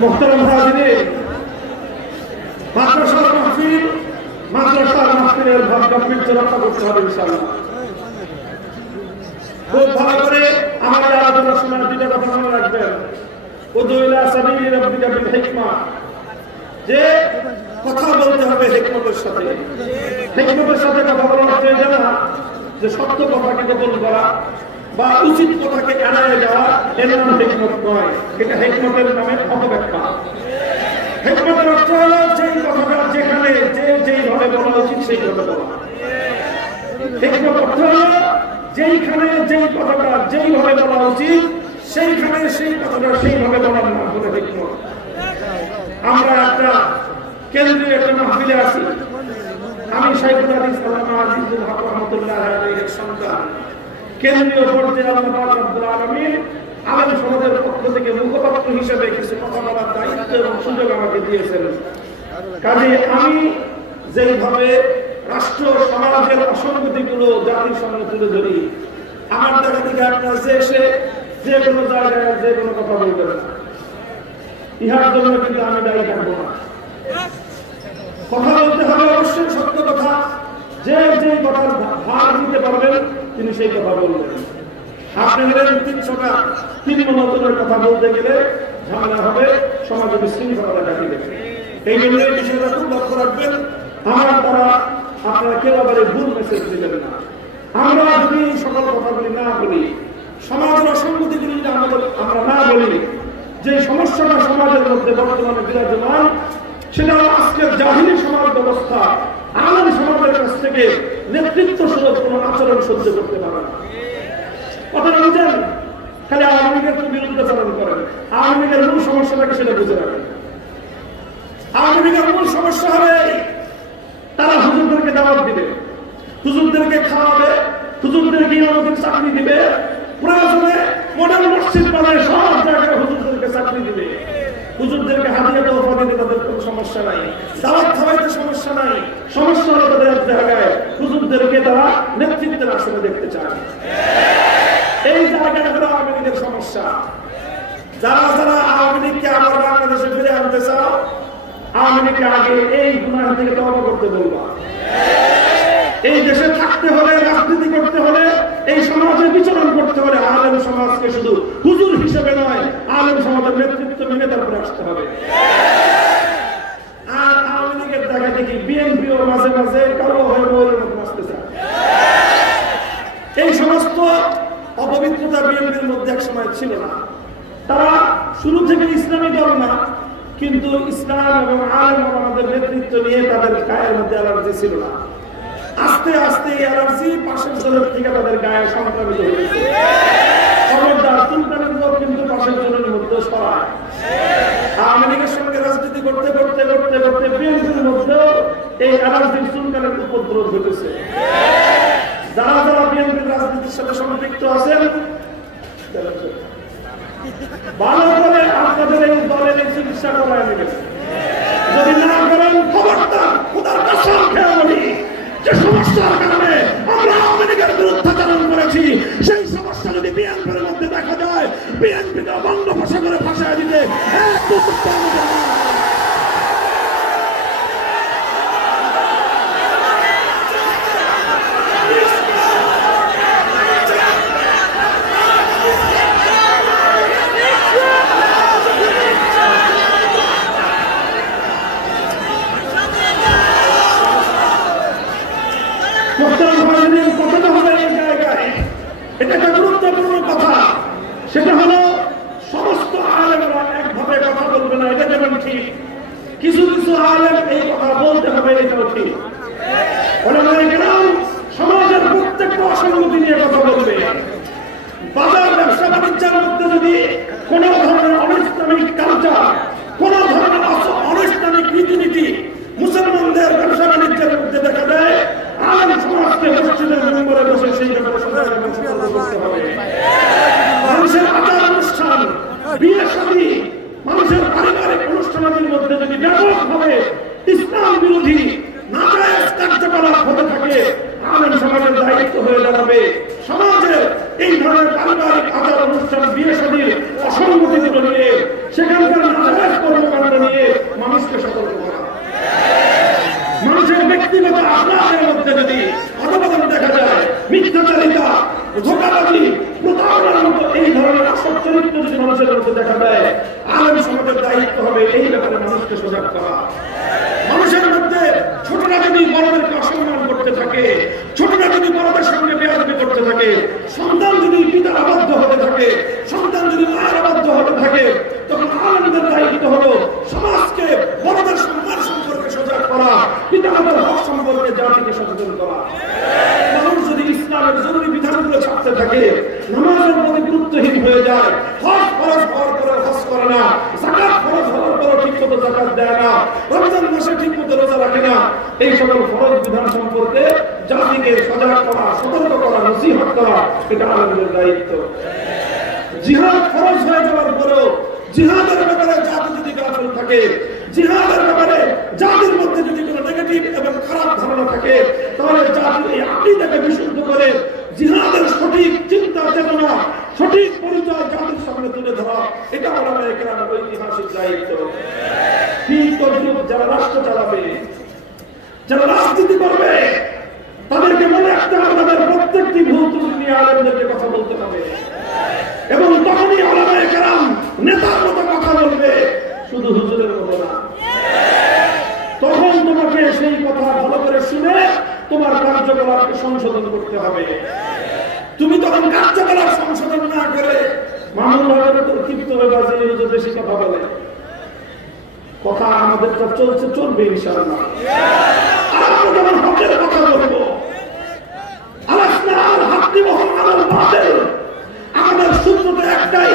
মুহতারাম হাজিরিন, মাদ্রাসার মাহফিলের গাম্ভীর্য রক্ষা করতে হবে ইনশাআল্লাহ। খুব ভালো করে আমার আলোচনার সময় দুটো কথা মনে রাখবেন। উদু ইলা সাবিলি রাব্বিকা বিল হিকমা, যে কথা বলতে হবে হিকমতের সাথে। হিকমতের সাথে কথা বলার অর্থ এটা না যে সত্য কথাকে গোপন করা বা উচিত কথাকে এড়িয়ে যাওয়া, এর নাম হিকমত নয়। এটা হিকমতের নামে অপব্যাখ্যা। হিকমতের অর্থ হলো যেই কথাটা যেখানে যেইভাবে বলা উচিত সেইভাবে বলা। হিকমত অর্থ হলো যেইখানে যেই কথাটা যেইভাবে বলা উচিত সেইখানে সেই কথাটা সেইভাবে বলার নাম হলো হিকমত। আমরা একটা কেন্দ্রীয় একটা মাহফিলে আছি। আমি শাইখুল হাদিস আল্লামা আজিজুল হক রহমাতুল্লাহ আলাইহির সন্তান। কেন্দ্রীয় পর্যায়ে আল্লাহ পাক রব্বুল আলামিন আলেম সমাজের পক্ষ থেকে মুখপাত্র হিসেবে কিছু কথা বলার দায়িত্ব এবং সুযোগ আমাকে দিয়েছেন। কাজে আমি যেইভাবে রাষ্ট্র সমাজের অসঙ্গতিগুলো জাতির সামনে তুলে ধরি, আমার দেখা থেকে আপনার এসে যে কোনো জায়গায় যে কোনো কথা বলবেন না, ইহার জন্য কিন্তু আমি দায়ী থাকবো না। কথা বলতে হবে অবশ্যই সত্য কথা। যে কথার ভার দিতে পারবেন তিনি সেই কথা বলবেন। আপনি হলেন ৩০০টা ৩ নতুনের কথা বলতে গেলে ঝামেলা হবে, সমাজে বিশৃঙ্খলা দেখা দেবে। এই জন্য এই বিষয়টা খুব লক্ষ্য রাখবেন। আমার দ্বারা আপনারা কেউ আবার ভুল মেসেজ দিবেন না। আমরা যদি সকল কথাগুলি না বলি, সমাজের অসঙ্গতিগুলি যদি আমরা না বলি, যে সমস্যাটা সমাজের মধ্যে বর্তমানে বিরাজমান, সেটা আজকের জাহিলি সমাজ ব্যবস্থা, থেকে নেতৃত্ব সুলভ কোন আচরণ সহ্য করতে পারে না। কথাটা বুঝেন? খালি আওয়ামী লীগের বিরুদ্ধাচরণ করেন, আওয়ামী লীগের মূল সমস্যাটাকে সেটা বুঝে রাখেন। আওয়ামী লীগের মূল সমস্যা হবে তারা হুজুরদেরকে দাওয়াত দিবে, হুজুরদেরকে খাওয়াবে, হুজুরদেরকে ইমামতির চাকরি দিবে, প্রয়োজনে মডেল মসজিদ বানায় সব জায়গায় হুজুরদেরকে চাকরি দিবে, হুজুরদেরকে হাতিয়ে তোফা দিতে তাদের কোনো সমস্যা নাই, দাওয়াত খাওয়াইতে সমস্যা নাই। সমস্যা হলো তাদের এক জায়গায় হুজুরদেরকে তারা নেতৃত্বের আসনে দেখতে চায়। এই জায়গায় হলো আওয়ামী লীগের সমস্যা। যারা যারা আওয়ামী লীগকে আবার বাংলাদেশে ফিরে আনতে চাও, আওয়ামী লীগকে আগে এই গুনাহ থেকে তওবা করতে বলবা। এই দেশে থাকতে হলে, রাজনীতি করতে হলে, এই সমাজে বিচরণ করতে হলে আলেম সমাজকে শুধু হুজুর হিসেবে নয়, আলেম সমাজের নেতৃত্ব মেনে তারপরে আসতে হবে। আর আওয়ামী লীগের দেখা দেখি বিএনপিও মাঝে মাঝে কারো হয়ে বইয়ের মতো আসতে চায়। এই সমস্ত অপবিত্রতা বিএনপির মধ্যে এক সময় ছিল না। তারা শুরু থেকে ইসলামী দল না, কিন্তু ইসলাম এবং আলেম আমাদের নেতৃত্ব নিয়ে তাদের গায়ের মধ্যে অ্যালার্জি ছিল না। আস্তে আস্তে এই অ্যালার্জি পাশের দলের থেকে তাদের গায়ে সংক্রামিত হয়েছে। খবরদার, চুলকানির লোক কিন্তু পাশের দলের মধ্যে সরায়। আওয়ামী লীগের সঙ্গে রাজনীতি করতে করতে করতে করতে বিএনপির মধ্যেও এই অ্যালার্জির চুলকানির উপদ্রব ঘটেছে। যারা যারা বিএনপির রাজনীতির সাথে সম্পৃক্ত আছেন, ভালো করে আপনাদের এই দলের এই চিকিৎসা করায় নেবেন। যদি না করেন, খবরদার খোদার কসম খেয়ে বলি, যে সমস্যার কারণে আমরা আওয়ামী লীগের বিরুদ্ধাচরণ করেছি, সেই সমস্যা যদি বিএনপির মধ্যে দেখা যায়, বিএনপিকে বঙ্গোপসাগরে ফাঁসায় দিতে কথাটা হবে এই জায়গায়। এটা একটা গুরুত্বপূর্ণ কথা। সেটা হলো সমস্ত আলেমরা একভাবে কথা বলবে না, এটা যেমন ঠিক। কিছু কিছু আলেম এই কথা বলতে হবে, এটাও ঠিক। সমাজের প্রত্যেকটা অসঙ্গতি নিয়ে কথা বলবে। বাজার ব্যবসা বাণিজ্যের মধ্যে যদি কোন ধরনের অনিসলামিক কালচার, কোন ধরনের অনিসলামিক রীতিনীতি মুসলমানদের ব্যবসা বাণিজ্যের মধ্যে দেখা দেয়, আলেম সমাজকে মসজিদের মেম্বরে বসে সেই ব্যাপারে করতে হবে। মানুষের আচার অনুষ্ঠান, বিয়ে শাদী, মানুষের পারিবারিক অনুষ্ঠানের মধ্যে যদি ব্যাপকভাবে ইসলাম বিরোধী নাজায়েজ কার্যকলাপ হতে থাকে, আলেম সমাজের দায়িত্ব হয়ে দাঁড়াবে সমাজের এই ধরনের পারিবারিক আচার অনুষ্ঠান, বিয়ে শাদীর অসঙ্গতিগুলো নিয়ে, সেখানকার নাজায়েজ কর্মকাণ্ড নিয়ে মানুষকে সতর্ক করা। মানুষের ব্যক্তিগত আখলাকের মধ্যে যদি অবদান দেখা যায়, মিথ্যাচারিতা, ধোঁকাবাজি, প্রতারণার মতো এই ধরনের অসৎ চরিত্র যদি মানুষের মধ্যে দেখা দেয়, আলেম সমাজের দায়িত্ব হবে এই ব্যাপারে মানুষকে সজাগ করা। মানুষের মধ্যে ছোটরা যদি বড়দেরকে অসম্মান করতে থাকে, ছোটরা যদি বড়দের সঙ্গে বেয়াদবি করতে থাকে, সন্তান যদি পিতার আবদ্ধ হতে থাকে, সন্তান যদি মায়ের আবদ্ধ হতে থাকে, তখন আলেমদের দায়িত্ব হলো সমাজকে বড়দের সম্মান সম্পর্কে সজাগ করা, পিতামাতার হক সম্পর্কে জাতিকে সচেতন করা। মানুষ যদি ইসলামের জরুরি বিধানগুলো ছাড়তে থাকে, নামাজের প্রতি গুরুত্বহীন হয়ে যায়, হজ ফরজ হওয়ার পরে হজ করে না, যাকাত ফরজ হওয়ার পরে ঠিক মতো যাকাত দেয় না, রমজান মাসে ঠিক মতো রোজা রাখে না, এই সকল ফরজ বিধান সম্পর্কে জাতিকে সজাগ করা, সতর্ক করা, নসিহত করা, এটা আলেমদের দায়িত্ব। জিহাদ ফরজ হয়ে যাওয়ার পরেও জিহাদের ব্যাপারে জাতি যদি গাফিল থাকে, জিহাদের ব্যাপারে জাতির মধ্যে যদি কোনো নেগেটিভ এবং খারাপ ধারণা থাকে, তাহলে জাতির এই আকীদাকে বিশুদ্ধ করে জিহাদের সঠিক চিন্তা চেতনা, সঠিক পরিচয় জাতির সামনে তুলে ধরা, এটা ওলামায়ে কেরামের ঐতিহাসিক দায়িত্ব। ঠিক তদ্রুপ যারা রাষ্ট্র চালাবে, যারা রাজনীতি করবে, তাদেরকে মনে রাখতে হবে তাদের প্রত্যেকটি ভুল ত্রুটি নিয়ে আলেমদেরকে কথা বলতে হবে। এবং তখনই ওলামায়ে কেরাম নেতার মতো কথা বলবে, শুধু হুজুরের মতো না। তখন তোমাকে সেই কথা ভালো করে শুনে তোমার কার্যকলাপকে সংশোধন করতে হবে। তুমি তখন কার্যকলাপ সংশোধন না করে মামুন ভাবে তো তৃপ্ত হয়ে বাজে বেশি কথা বলে, কথা আমাদের চলছে, চলবে ইনশাআল্লাহ। আমরা যখন হকের কথা বলবো, আমাদের সূত্র তো একটাই,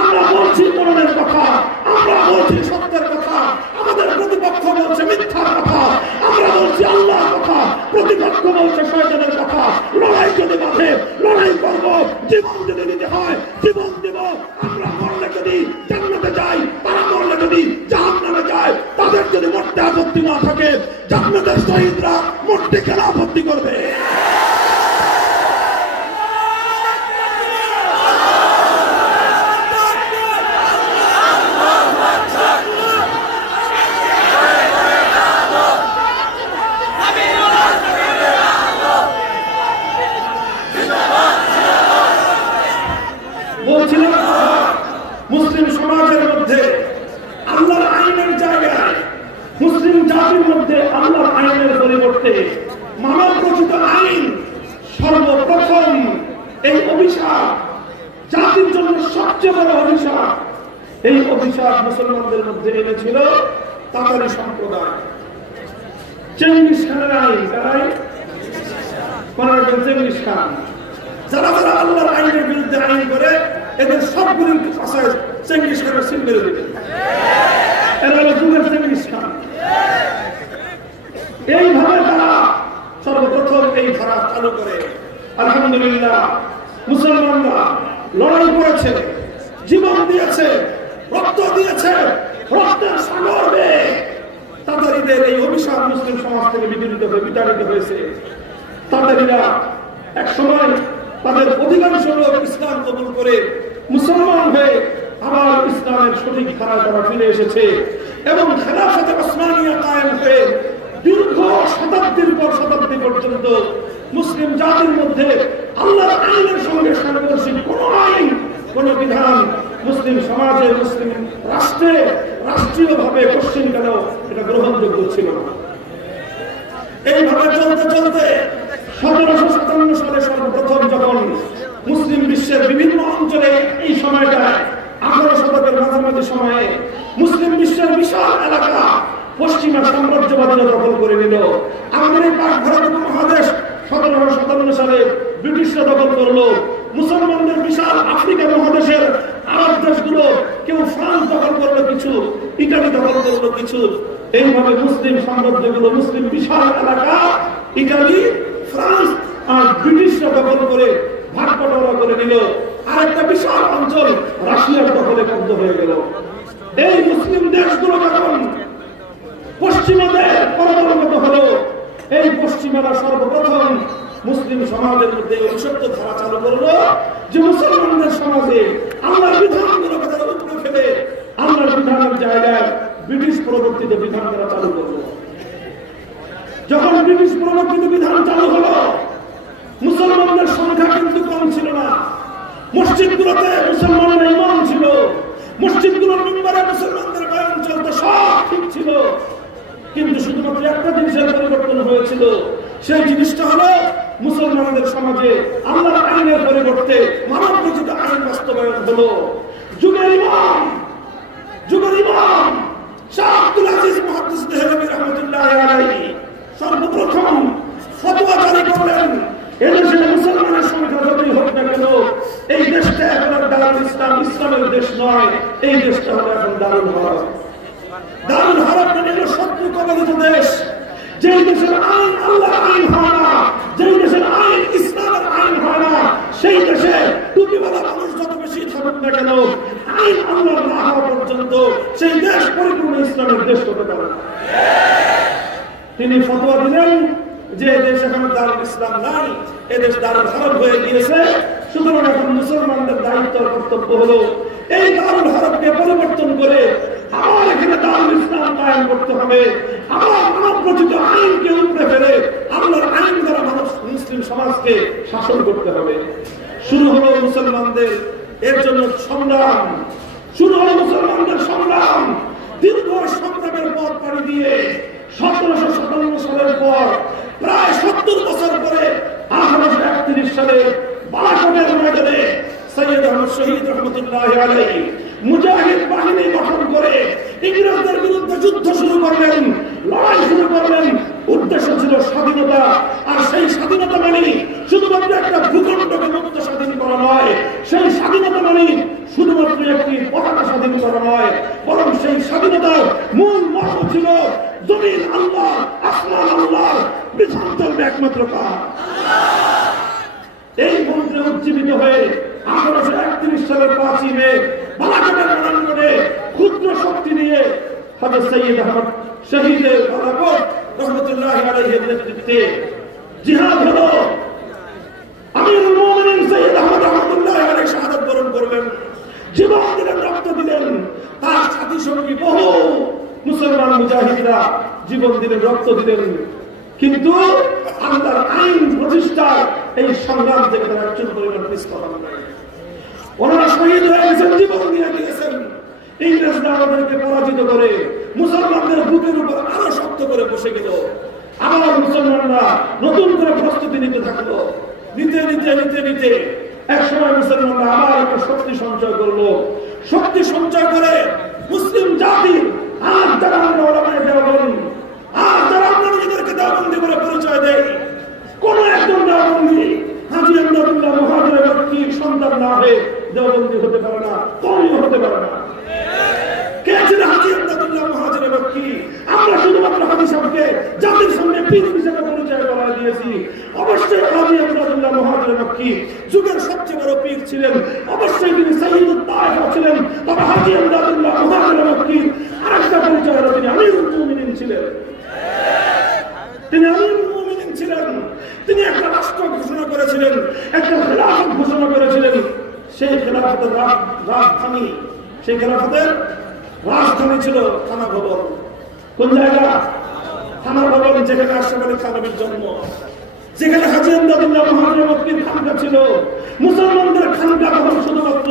আমরা বলছি কোরআনের কথা, আমরা বলছি সত্যের কথা, আমাদের প্রতিপক্ষ বলছে মিথ্যার কথা, আমরা বলছি আল্লাহর কথা, প্রতিপক্ষ বলছে শয়তানের কথা। লড়াই যদি বাঁধে লড়াই করবো, জীবন যদি দিতে হয় জীবন দেব। আমরা মরলে যদি জান্নাতে যাই, তারা মরলে যদি জাহান্নামে যায়, তাদের যদি মরতে আপত্তি না থাকে, জান্নাতের শহীদরা মরতে কেন আপত্তি করবে? মুসলিম সমাজের মধ্যে আল্লাহর আইনের জায়গায়, মুসলিম জাতির মধ্যে আল্লাহর আইনের পরিবর্তে মানব রচিত আইন সর্বপ্রথম এই অভিশাপ, জাতির জন্য সবচেয়ে বড় অভিশাপ, এই অভিশাপ মুসলমানদের মধ্যে এনেছিল তাতারি সম্প্রদায়। চেঙ্গিস খানের আইন, চেঙ্গিস খান, যারা যারা আল্লাহর আইনের বিরুদ্ধে আইন করে এদের সবগুলির পাশায় চেঙ্গিস খানের সিল মেরে দেবে। এরা হলো যুগের চেঙ্গিস খান। এইভাবে তারা সর্বপ্রথম এই ধারা চালু করে। আলহামদুলিল্লাহ, মুসলমানরা লড়াই করেছে, জীবন দিয়েছে, রক্ত দিয়েছে, রক্তের সাগর বেয়ে তাতারিদের এই অভিশাপ মুসলিম সমাজ থেকে বিতাড়িত হয়েছে। তাতারিরা এক সময় তাদের অধিকাংশ লোক ইসলাম কবুল করে মুসলমান হয়ে আবার ইসলামের সঠিক ধারা তারা ফিরে এসেছে এবং খেলাফতে ওসমানিয়া কায়েম হয়ে দীর্ঘ শতাব্দীর পর শতাব্দী পর্যন্ত মুসলিম জাতির মধ্যে আল্লাহর আইনের সঙ্গে সাংঘর্ষিক কোন আইন, কোন বিধান মুসলিম সমাজে, মুসলিম রাষ্ট্রে রাষ্ট্রীয়ভাবে কোশ্চিন কেন এটা গ্রহণযোগ্য ছিল না। এইভাবে চলতে চলতে 1757 সালে সর্বপ্রথম যখন মুসলিম বিশ্বের বিভিন্ন অঞ্চলে এই সময়টায় 18 শতকের মাঝামাঝি সময়ে মুসলিম বিশ্বের বিশাল এলাকা পশ্চিমা সাম্রাজ্যবাদীরা দখল করে নিল। আমাদের এই পাক ভারত উপমহাদেশ 1757 সালে ব্রিটিশরা দখল করলো। মুসলমানদের বিশাল আফ্রিকা মহাদেশের আরব দেশগুলো, কেউ ফ্রান্স দখল করলো কিছু, ইটালি দখল করলো কিছু। এইভাবে মুসলিম সাম্রাজ্যগুলো, মুসলিম বিশাল এলাকা ইটালি, ফ্রান্স আর ব্রিটিশরা দখল করে ভাগ বটোয়ারা করে নিল। আর একটা বিশাল অঞ্চল রাশিয়ার দখলে বদ্ধ হয়ে গেল। এই মুসলিম দেশগুলো যখন পশ্চিমাদের পরাবর্তিত হলো, এই পশ্চিমারা সর্বপ্রথম মুসলিম সমাজের মধ্যে অভিশপ্ত ধারা চালু করলো যে মুসলমানদের সমাজে আল্লাহর বিধানগুলোকে তারা উপরে ফেলে আল্লাহর বিধানের জায়গায় ব্রিটিশ প্রবর্তিত বিধান তারা চালু করলো। যখন ব্রিটিশ প্রবর্তিত বিধান চালু হলো, মুসলমানদের সংখ্যা কিন্তু কম ছিল না। মসজিদগুলোতে মুসলমানদের ইমাম ছিল, মসজিদগুলোর মিম্বরে মুসলমানদের বয়ান চলতে, সব ঠিক ছিল। কিন্তু শুধুমাত্র একটা জিনিসের পরিবর্তন হয়েছিল, সেই জিনিসটা হলো মুসলমানদের সমাজে আল্লাহর আইনের পরিবর্তে মানব রচিত আইন বাস্তবায়ন হলো। যুগের ইমাম শাহ আব্দুল আজিজ মুহাদ্দিস দেহলভী রাহমাতুল্লাহি আলাইহি সর্বপ্রথম ফতোয়া জারি করলেন, এদেশে মুসলমানের সংখ্যা যতই হোক না কেন, এই দেশটা এখন দারুল ইসলাম, ইসলামের দেশ নয়, এই দেশটা হলো এখন দারুল হরব। দারুল হরব মানে হলো শত্রু কবলিত দেশ। যেই দেশের আইন আল্লাহর আইন হয় না, যেই দেশের আইন ইসলামের আইন হয় না, সেই দেশে টুপিওয়ালা মানুষ যত বেশি থাকুক না কেন, আইন আল্লাহর না হওয়া পর্যন্ত সেই দেশ পরিপূর্ণ ইসলামের দেশ হতে পারে না। তিনি ফতোয়া দিলেন যে দেশ এখন দারুল ইসলাম নাই, এদেশ দারুল হরব হয়ে গিয়েছে। সুতরাং এখন মুসলমানদের দায়িত্ব কর্তব্য হলো এই দারুল হরবকে পরিবর্তন করে আবার এখানে দারুল ইসলাম কায়েম করতে হবে। আবার মানব রচিত আইনকে উপরে ফেলে আল্লাহর আইন দ্বারা মানুষ মুসলিম সমাজকে শাসন করতে হবে। শুরু হলো মুসলমানদের এর জন্য সংগ্রাম, শুরু হলো মুসলমানদের সংগ্রাম। দীর্ঘ সংগ্রামের পথ পাড়ি দিয়ে 1757 সালের পর প্রায় 70 বছর পরে 1831 সালে বালাকোটের ময়দানে সৈয়দ আহমদ শহীদ রহমতুল্লাহি আলাইহি মুজাহিদ বাহিনী গঠন করে ইংরেজদের বিরুদ্ধে যুদ্ধ শুরু করলেন, লড়াই শুরু করলেন। উদ্দেশ্য ছিল মানে শুধুমাত্র একটা ভূখণ্ডকে মুক্ত স্বাধীন করা নয়, সেই স্বাধীনতা মানে শুধুমাত্র একটি পতাকা স্বাধীন করা নয়, বরং সেই স্বাধীনতার মূল মর্ম ছিল জমিন আল্লাহ, আসমান আল্লাহ, বিধান চলবে একমাত্র কার। এই মন্ত্রে উজ্জীবিত হয়ে 1831 সালের 5ই মে বালাঘাটের রণাঙ্গনে ক্ষুদ্র শক্তি নিয়ে হযরত সৈয়দ আহমদ শহীদের বালাকোট রহমতুল্লাহি আলাইহির নেতৃত্বে জিহাদ হলো। আমিরুল মুমিনিন সৈয়দ আহমদ রহমতুল্লাহি আলাইহি শাহাদাত বরণ করলেন, জীবন দিলেন, রক্ত দিলেন। তার সাথী সঙ্গী বহু মুসলমান মুজাহিদরা জীবন দিলেন, রক্ত দিলেন, কিন্তু আল্লাহর আইন প্রতিষ্ঠার এই সংগ্রাম থেকে তারা একজন পরিমাণ পিছপা হন নাই। ওনারা শহীদ হয়ে গেছেন, জীবন দিয়ে দিয়েছেন। ইংরেজরা আমাদেরকে পরাজিত করে মুসলমানদের বুকের উপর আরো শক্ত করে বসে গেল। আবার মুসলমানরা নতুন করে প্রস্তুতি নিতে থাকলো। নিতে নিতে নিতে নিতে এক সময় মুসলমানরা আবার একটা শক্তি সঞ্চয় করলো। শক্তি সঞ্চয় করে মুসলিম জাতির আর যারা আমরা ওলামায়ে দেওবন্দ, আর যারা আমরা নিজেদেরকে দেওবন্দি বলে পরিচয় দেই, কোন একজন দেওবন্দি হাজী আমদাদুল্লাহ মুহাজির মক্কির সন্তান না হয়ে দেওবন্দি হতে পারে না, কওমিও হতে পারে না। কে ছিল হাজী আমদাদুল্লাহ মুহাজির মক্কি? আমরা শুধুমাত্র হাজী সাহেবকে জাতির সামনে পীর হিসেবে পরিচয় করা দিয়েছি। অবশ্যই হাজী আমদাদুল্লাহ মুহাজির মক্কি যুগের সবচেয়ে বড় পীর ছিলেন, অবশ্যই তিনি সাইয়্যিদুত তায়েফা ছিলেন। তবে হাজী আমদাদুল্লাহ মুহাজির মক্কি আরেকটা পরিচয় হলো তিনি আমিরুল মুমিনিন ছিলেন। তিনি আমিরুল মুমিনিন ছিলেন। তিনি একটা রাষ্ট্র ঘোষণা করেছিলেন, একটা খেলাফত ঘোষণা করেছিলেন। সেই খেলাফতের রাজধানী, সেই খেলাফতের রাজধানী ছিল থানা ভবন। কোন জায়গা? থানা ভবন, যেখানে আশরাফ আলী থানভীর জন্ম, যেখানে হাজী আমদাদুল্লাহ মুহাজির মক্কির খানকা ছিল। মুসলমানদের খানকা তখন শুধুমাত্র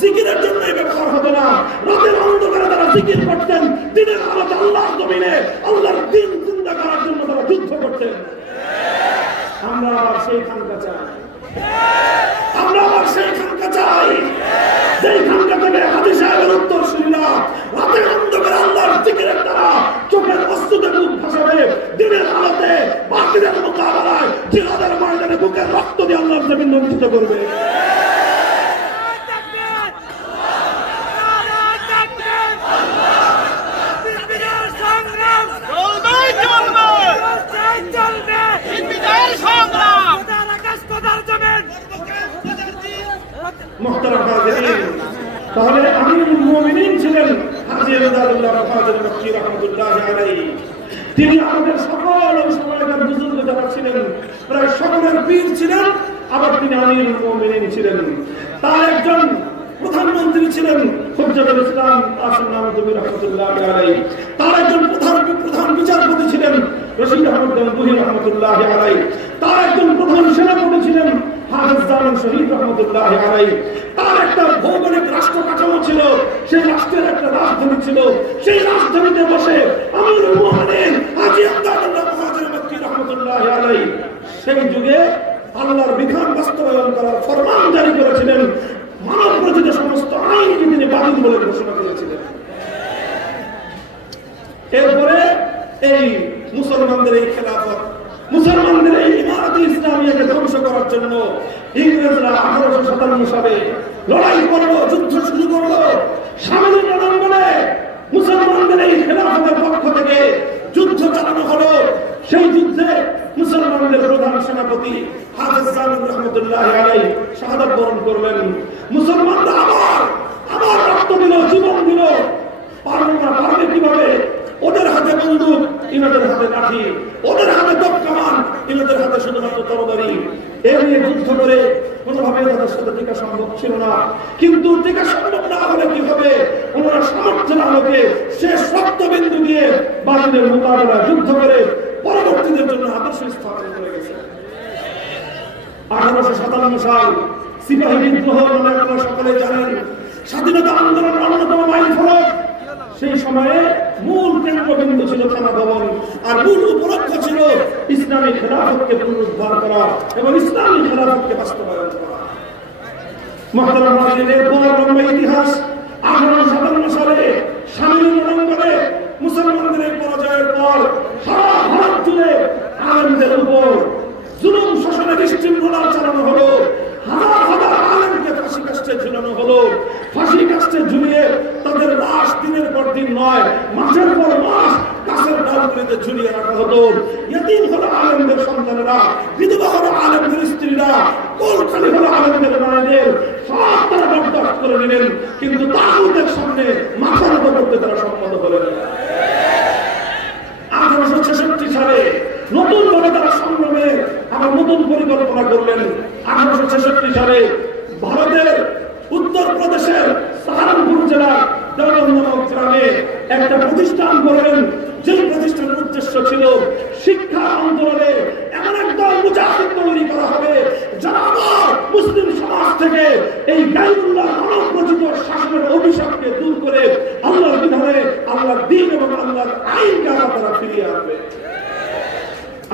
জিকিরের জন্যই ব্যবহার হতো না, রাতের অন্ধকারে তারা জিকির করতেন, দিনের আলোতে আল্লাহর জমিনে আল্লাহর দ্বীন জিন্দা করার জন্য তারা যুদ্ধ করতেন। আমরা আবার সেই খানকা চাই, আমরা আবার সেই খানকা চাই, যেই খানকা থেকে হাজী সাহেবের উত্তরসূরিরা রাতের অন্ধকারে আল্লাহর জিকিরের দ্বারা চোখের অস্ত্রতে বুক ভাসাবে, দিনের আলোতে বাতিলের মোকাবেলায় জিহাদের ময়দানে বুকের রক্ত দিয়ে আল্লাহর জমিন নন্দিত করবে। তাহলে আমিরুল মুমিনিন ছিলেন হাজী আমদাদুল্লাহ মুহাজির মক্কি রাহমাতুল্লাহি আলাইহি। তিনি আমাদের সকল সময়কার বুজুর্গ যারা ছিলেন প্রায় সকলের পীর ছিলেন, আবার তিনি আমিরুল মুমিনিন ছিলেন। তার একজন প্রধানমন্ত্রী ছিলেন হুজ্জাতুল ইসলাম আসিম নানতুবি রাহমাতুল্লাহি আলাইহি। তার একজন প্রধান বিচারপতি ছিলেন রশিদ আহমদ গঙ্গুহি রাহমাতুল্লাহি আলাইহি। তার একজন প্রধান সেনাপতি ছিলেন হাফেজ জামান শহীদ রাহমাতুল্লাহি আলাইহি। তার একটা ভৌগোলিক রাষ্ট্র কাঠামো ছিল, সেই রাষ্ট্রের একটা রাজধানী ছিল। সেই রাজধানীতে বসে আমিরুল মুমিনিন হাজী আমদাদুল্লাহ মুহাজির মক্কি রাহমাতুল্লাহি আলাইহি সেই যুগে আল্লাহর বিধান বাস্তবায়ন করার ফরমান জারি করেছিলেন। মানব রচিত সমস্ত আইনকে তিনি বাতিল বলে ঘোষণা করেছিলেন। এরপরে এই মুসলমানদের এই খেলাফত, মুসলমানদের এই ইমারতে ইসলামিয়াকে ধ্বংস করার জন্য ইংরেজরা 1857 সালে লড়াই করলো, যুদ্ধ শুরু করলো। সামরিক রণাঙ্গনে মুসলমানদের এই খেলাফতের পক্ষ থেকে যুদ্ধ চালানো হলো। সেই যুদ্ধে মুসলমানদের প্রধান সেনাপতি হাফেজ জামান রহমতুল্লাহি আলাইহি শাহাদাত বরণ করলেন। মুসলমানরা আবার রক্ত দিল, জীবন দিল। পারবে কিভাবে? ওদের হাতে বন্দুক, ইনাদের হাতে লাঠি, ওদের হাতে তপকামান, ইনাদের হাতে শুধুমাত্র তরবারি। এর নিয়ে যুদ্ধ করে কোনোভাবে তাদের সাথে টিকা সম্ভব ছিল না। কিন্তু টিকা সম্ভব না হলে কি হবে? ওনারা সামর্থ্যের আলোকে শেষ রক্তবিন্দু দিয়ে বাতিলের মোকাবেলা যুদ্ধ করে পরবর্তীদের জন্য আদর্শ স্থাপন করে গেছে। 1857 সাল সিপাহী বিদ্রোহ মানে আপনারা সকলে জানেন, স্বাধীনতা আন্দোলনের অন্যতম মাইল ফলক। সেই সময়ে মূল কেন্দ্রবিন্দু ছিল থানা ভবন, আর মূল উপলক্ষ ছিল ইসলামী খেলাফতকে পুনরুদ্ধার করা এবং ইসলামী খেলাফতকে বাস্তবায়ন করা। মুহতারাম হাজির, এরপর লম্বা ইতিহাস। 1857 সালে সামরিক রণাঙ্গনে মুসলমানদের এই পরাজয়ের পর সারা ভারত জুড়ে আলেমদের উপর জুলুম শোষণের মধ্যে ঝুলিয়ে রাখা হতো। ইতিম হলো আলেমদের সন্তানেরা, বিধবা হলো আলেমদের স্ত্রীরা, কোলখালি হলো আলেমদের মায়েদের। সব তারা বরদাস্ত করে নিলেন, কিন্তু তাগুতের সামনে মাথা নত করতে তারা সম্মত হলেন। 1866 সালে নতুন ভাবে তারা সংগ্রামে আবার নতুন পরিকল্পনা করলেন। 1866 সালে ভারতের উত্তর প্রদেশের সাহারানপুর জেলার দেওবন্দ নামক গ্রামে একটা প্রতিষ্ঠান করলেন, যে প্রতিষ্ঠানের উদ্দেশ্য ছিল শিক্ষা আন্দোলনে এমন একদল মুজাহিদ তৈরি করা হবে যারা আবার মুসলিম সমাজ থেকে এই গায়রুল্লাহ মানবরচিত শাসনের অভিশাপকে দূর করে আল্লাহর বিধানে, আল্লাহর দ্বীন এবং আল্লাহর আইনকে আবার তারা ফিরিয়ে আনবে।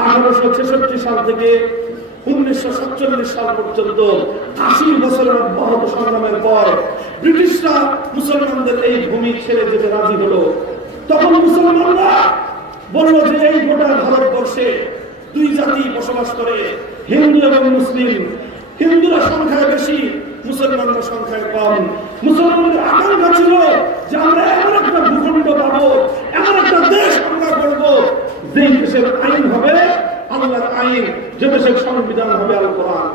1866 সাল থেকে 1947 সাল পর্যন্ত 80 বছরের অব্যাহত সংগ্রামের পর ব্রিটিশরা মুসলমানদের এই ভূমি ছেড়ে যেতে রাজি হলো। তখন মুসলমানরা বলল যে এই গোটা ভারতবর্ষে দুই জাতি বসবাস করে, হিন্দু এবং মুসলিম। হিন্দুরা সংখ্যায় বেশি, মুসলমানরা সংখ্যায় কম। মুসলমানদের আকাঙ্ক্ষা ছিল যে আমরা এমন একটা ভূখণ্ড পাবো, এমন একটা দেশ আমরা করবো যে দেশের আইন হবে আল্লাহর আইন, যে দেশের সংবিধান হবে আল কোরআন।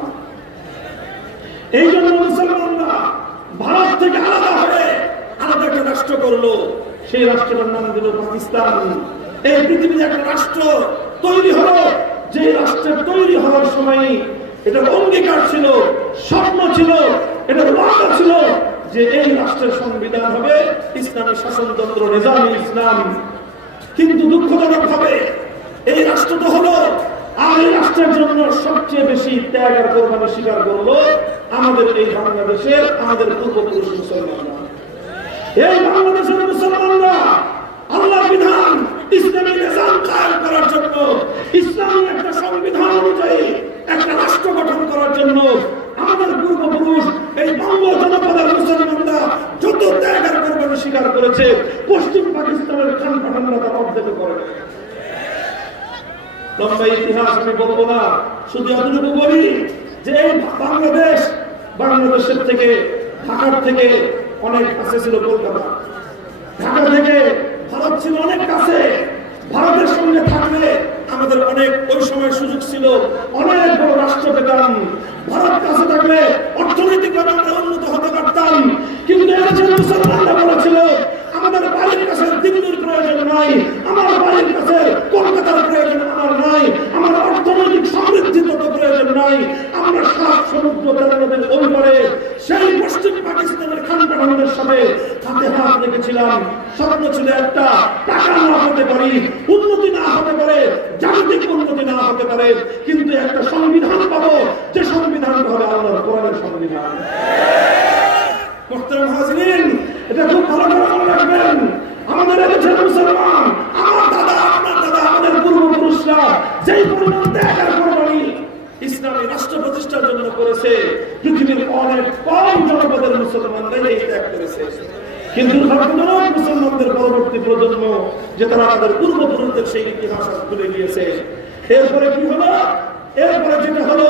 এই জন্য মুসলমানরা ভারত থেকে আলাদা হয়ে আলাদা একটা রাষ্ট্র করলো। সেই রাষ্ট্রটার নাম দিল পাকিস্তান। এই পৃথিবীতে একটা রাষ্ট্র তৈরি হলো, যে রাষ্ট্রের তৈরি হওয়ার সময় এটার অঙ্গীকার ছিল, স্বপ্ন ছিল, এটার ওয়াদা ছিল যে এই রাষ্ট্রের সংবিধান হবে ইসলামী শাসনতন্ত্র, নিজামী ইসলাম। কিন্তু দুঃখজনক ভাবে এই রাষ্ট্র তো হলো, আর এই রাষ্ট্রের জন্য সবচেয়ে বেশি ত্যাগ আর কোরবানি স্বীকার করলো আমাদের এই বাংলাদেশের, আমাদের পূর্বপুরুষ মুসলমানরা। এই বাংলাদেশের মুসলমানরা আল্লাহর বিধান, ইসলামী নিজাম কায়েম করার জন্য, ইসলামী একটা সংবিধান অনুযায়ী একটা রাষ্ট্র গঠন করার জন্য আমাদের পূর্বপুরুষ এই বঙ্গ জনপদের মুসলমানরা যত ত্যাগ আর কোরবানি স্বীকার করেছে, পশ্চিম পাকিস্তানের খান পাঠানরা তা অর্ধেক করে। লম্বা ইতিহাস আমি বলবো না, শুধু এতটুকু বলি যে এই বাংলাদেশের থেকে, ঢাকার থেকে অনেক কাছে ছিল কলকাতা, ঢাকা থেকে ভারত ছিল অনেক কাছে। ভারতের সঙ্গে থাকলে আমাদের অনেক ওই সময় সুযোগ ছিল, অনেক বড় রাষ্ট্র পেতাম। ভারত কাছে থাকলে অর্থনৈতিকভাবে আমরা উন্নত হতে পারতাম। কিন্তু এদেশের মুসলমানরা বলেছিল আমাদের বাড়ির কাছে দিল্লির প্রয়োজন নাই, আমার বাড়ির কাছে কলকাতার প্রয়োজন আমার নাই, আমার অর্থনৈতিক সমৃদ্ধির মতো প্রয়োজন নাই। আমরা সাত সমুদ্র নদের ওই পারে সেই পশ্চিম পাকিস্তানের খান পাঠানদের সাথে হাতে হাত রেখেছিলাম। স্বপ্ন ছিল একটা, টাকা না হতে পারি, উন্নতি না হতে পারে, জাগতিক উন্নতি না হতে পারে, কিন্তু একটা সংবিধান পাবো, যে সংবিধানটা হবে আল্লাহর কোরআনের সংবিধান। মুহতারাম হাজিরিন, এটা খুব ভালো করে মনে রাখবেন। আমাদের এদেশের মুসলমান, আমার দাদা, আপনার দাদা, আমাদের পূর্বপুরুষরা যেই পরিমাণ ত্যাগ আর কোরবানি ইসলামী রাষ্ট্র প্রতিষ্ঠার জন্য করেছে, পৃথিবীর অনেক কম জনপদের মুসলমানরা এই ত্যাগ করেছে। কিন্তু মুসলমানদের পরবর্তী প্রজন্ম যে তারা তাদের পূর্বপুরুষদের সেই ইতিহাস ভুলে গিয়েছে। এরপরে কি হলো? এরপরে যেটা হলো,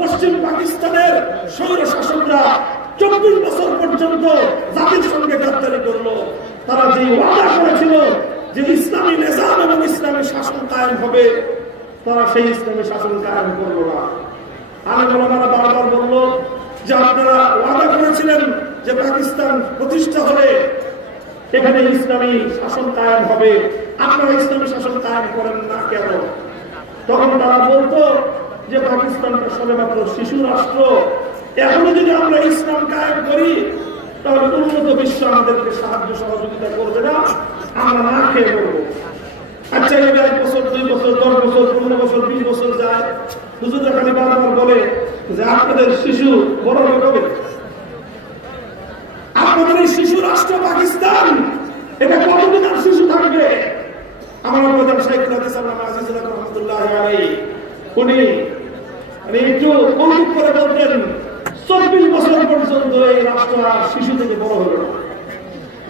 পশ্চিম পাকিস্তানের স্বৈর শাসকরা 24 বছর পর্যন্ত জাতির সঙ্গে গাদ্দারি করলো। তারা যে ওয়াদা করেছিল যে ইসলামী নিজাম এবং ইসলামী শাসন কায়েম হবে, তারা সেই ইসলামী শাসন কায়েম করলো না। আলেমরা বারবার বলল যে আপনারা ওয়াদা করেছিলেন যে পাকিস্তান প্রতিষ্ঠা হলে এখানে ইসলামী শাসন কায়েম হবে, আপনারা ইসলামী শাসন কায়েম করেন না কেন? তখন তারা বলতো যে পাকিস্তানটা সবেমাত্র শিশু রাষ্ট্র, এখনো যদি আমরা ইসলাম কায়েম করি তাহলে উন্নত বিশ্ব আমাদেরকে সাহায্য সহযোগিতা করবে না, আমরা না খেয়ে করবো। আচ্ছা, এই 1 বছর, 2 বছর, 10 বছর, 15 বছর, 20 বছর যায়, হুজুররা খালি বারবার বলে যে আপনাদের শিশু বড় হবে কবে? আপনাদের এই শিশু রাষ্ট্র পাকিস্তান, এটা কতদিন আর শিশু থাকবে? আমার প্রধান শাইখুল হাদিস আল্লামা আজিজুল হক রহমাতুল্লাহি আলাইহি উনি একটু কৌতুক করে বলতেন 24 বছর পর্যন্ত এই রাষ্ট্র আর শিশু থেকে বড় হলো না।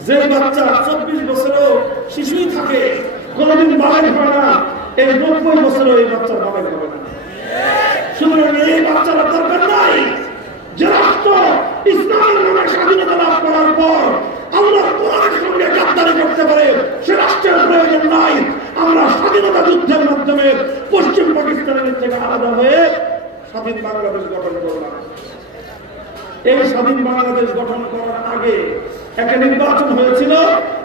যে বাচ্চা 24 বছরও শিশুই থাকে, কোনদিন বালেগ হয় না, এই 90 বছরও এই বাচ্চার বালেগ হবে না। সুতরাং এই বাচ্চারা দরকার নাই। যে রাষ্ট্র ইসলামের নামে স্বাধীনতা লাভ করার পর আল্লাহর কোরআনের সঙ্গে গাদ্দারি করতে পারে, সে রাষ্ট্রের প্রয়োজন নাই। আমরা স্বাধীনতা যুদ্ধের মাধ্যমে পশ্চিম পাকিস্তানের থেকে আলাদা হয়ে স্বাধীন বাংলাদেশ গঠন করলাম। এই স্বাধীন বাংলাদেশ গঠন করার আগে একটা নির্বাচন হয়েছিল,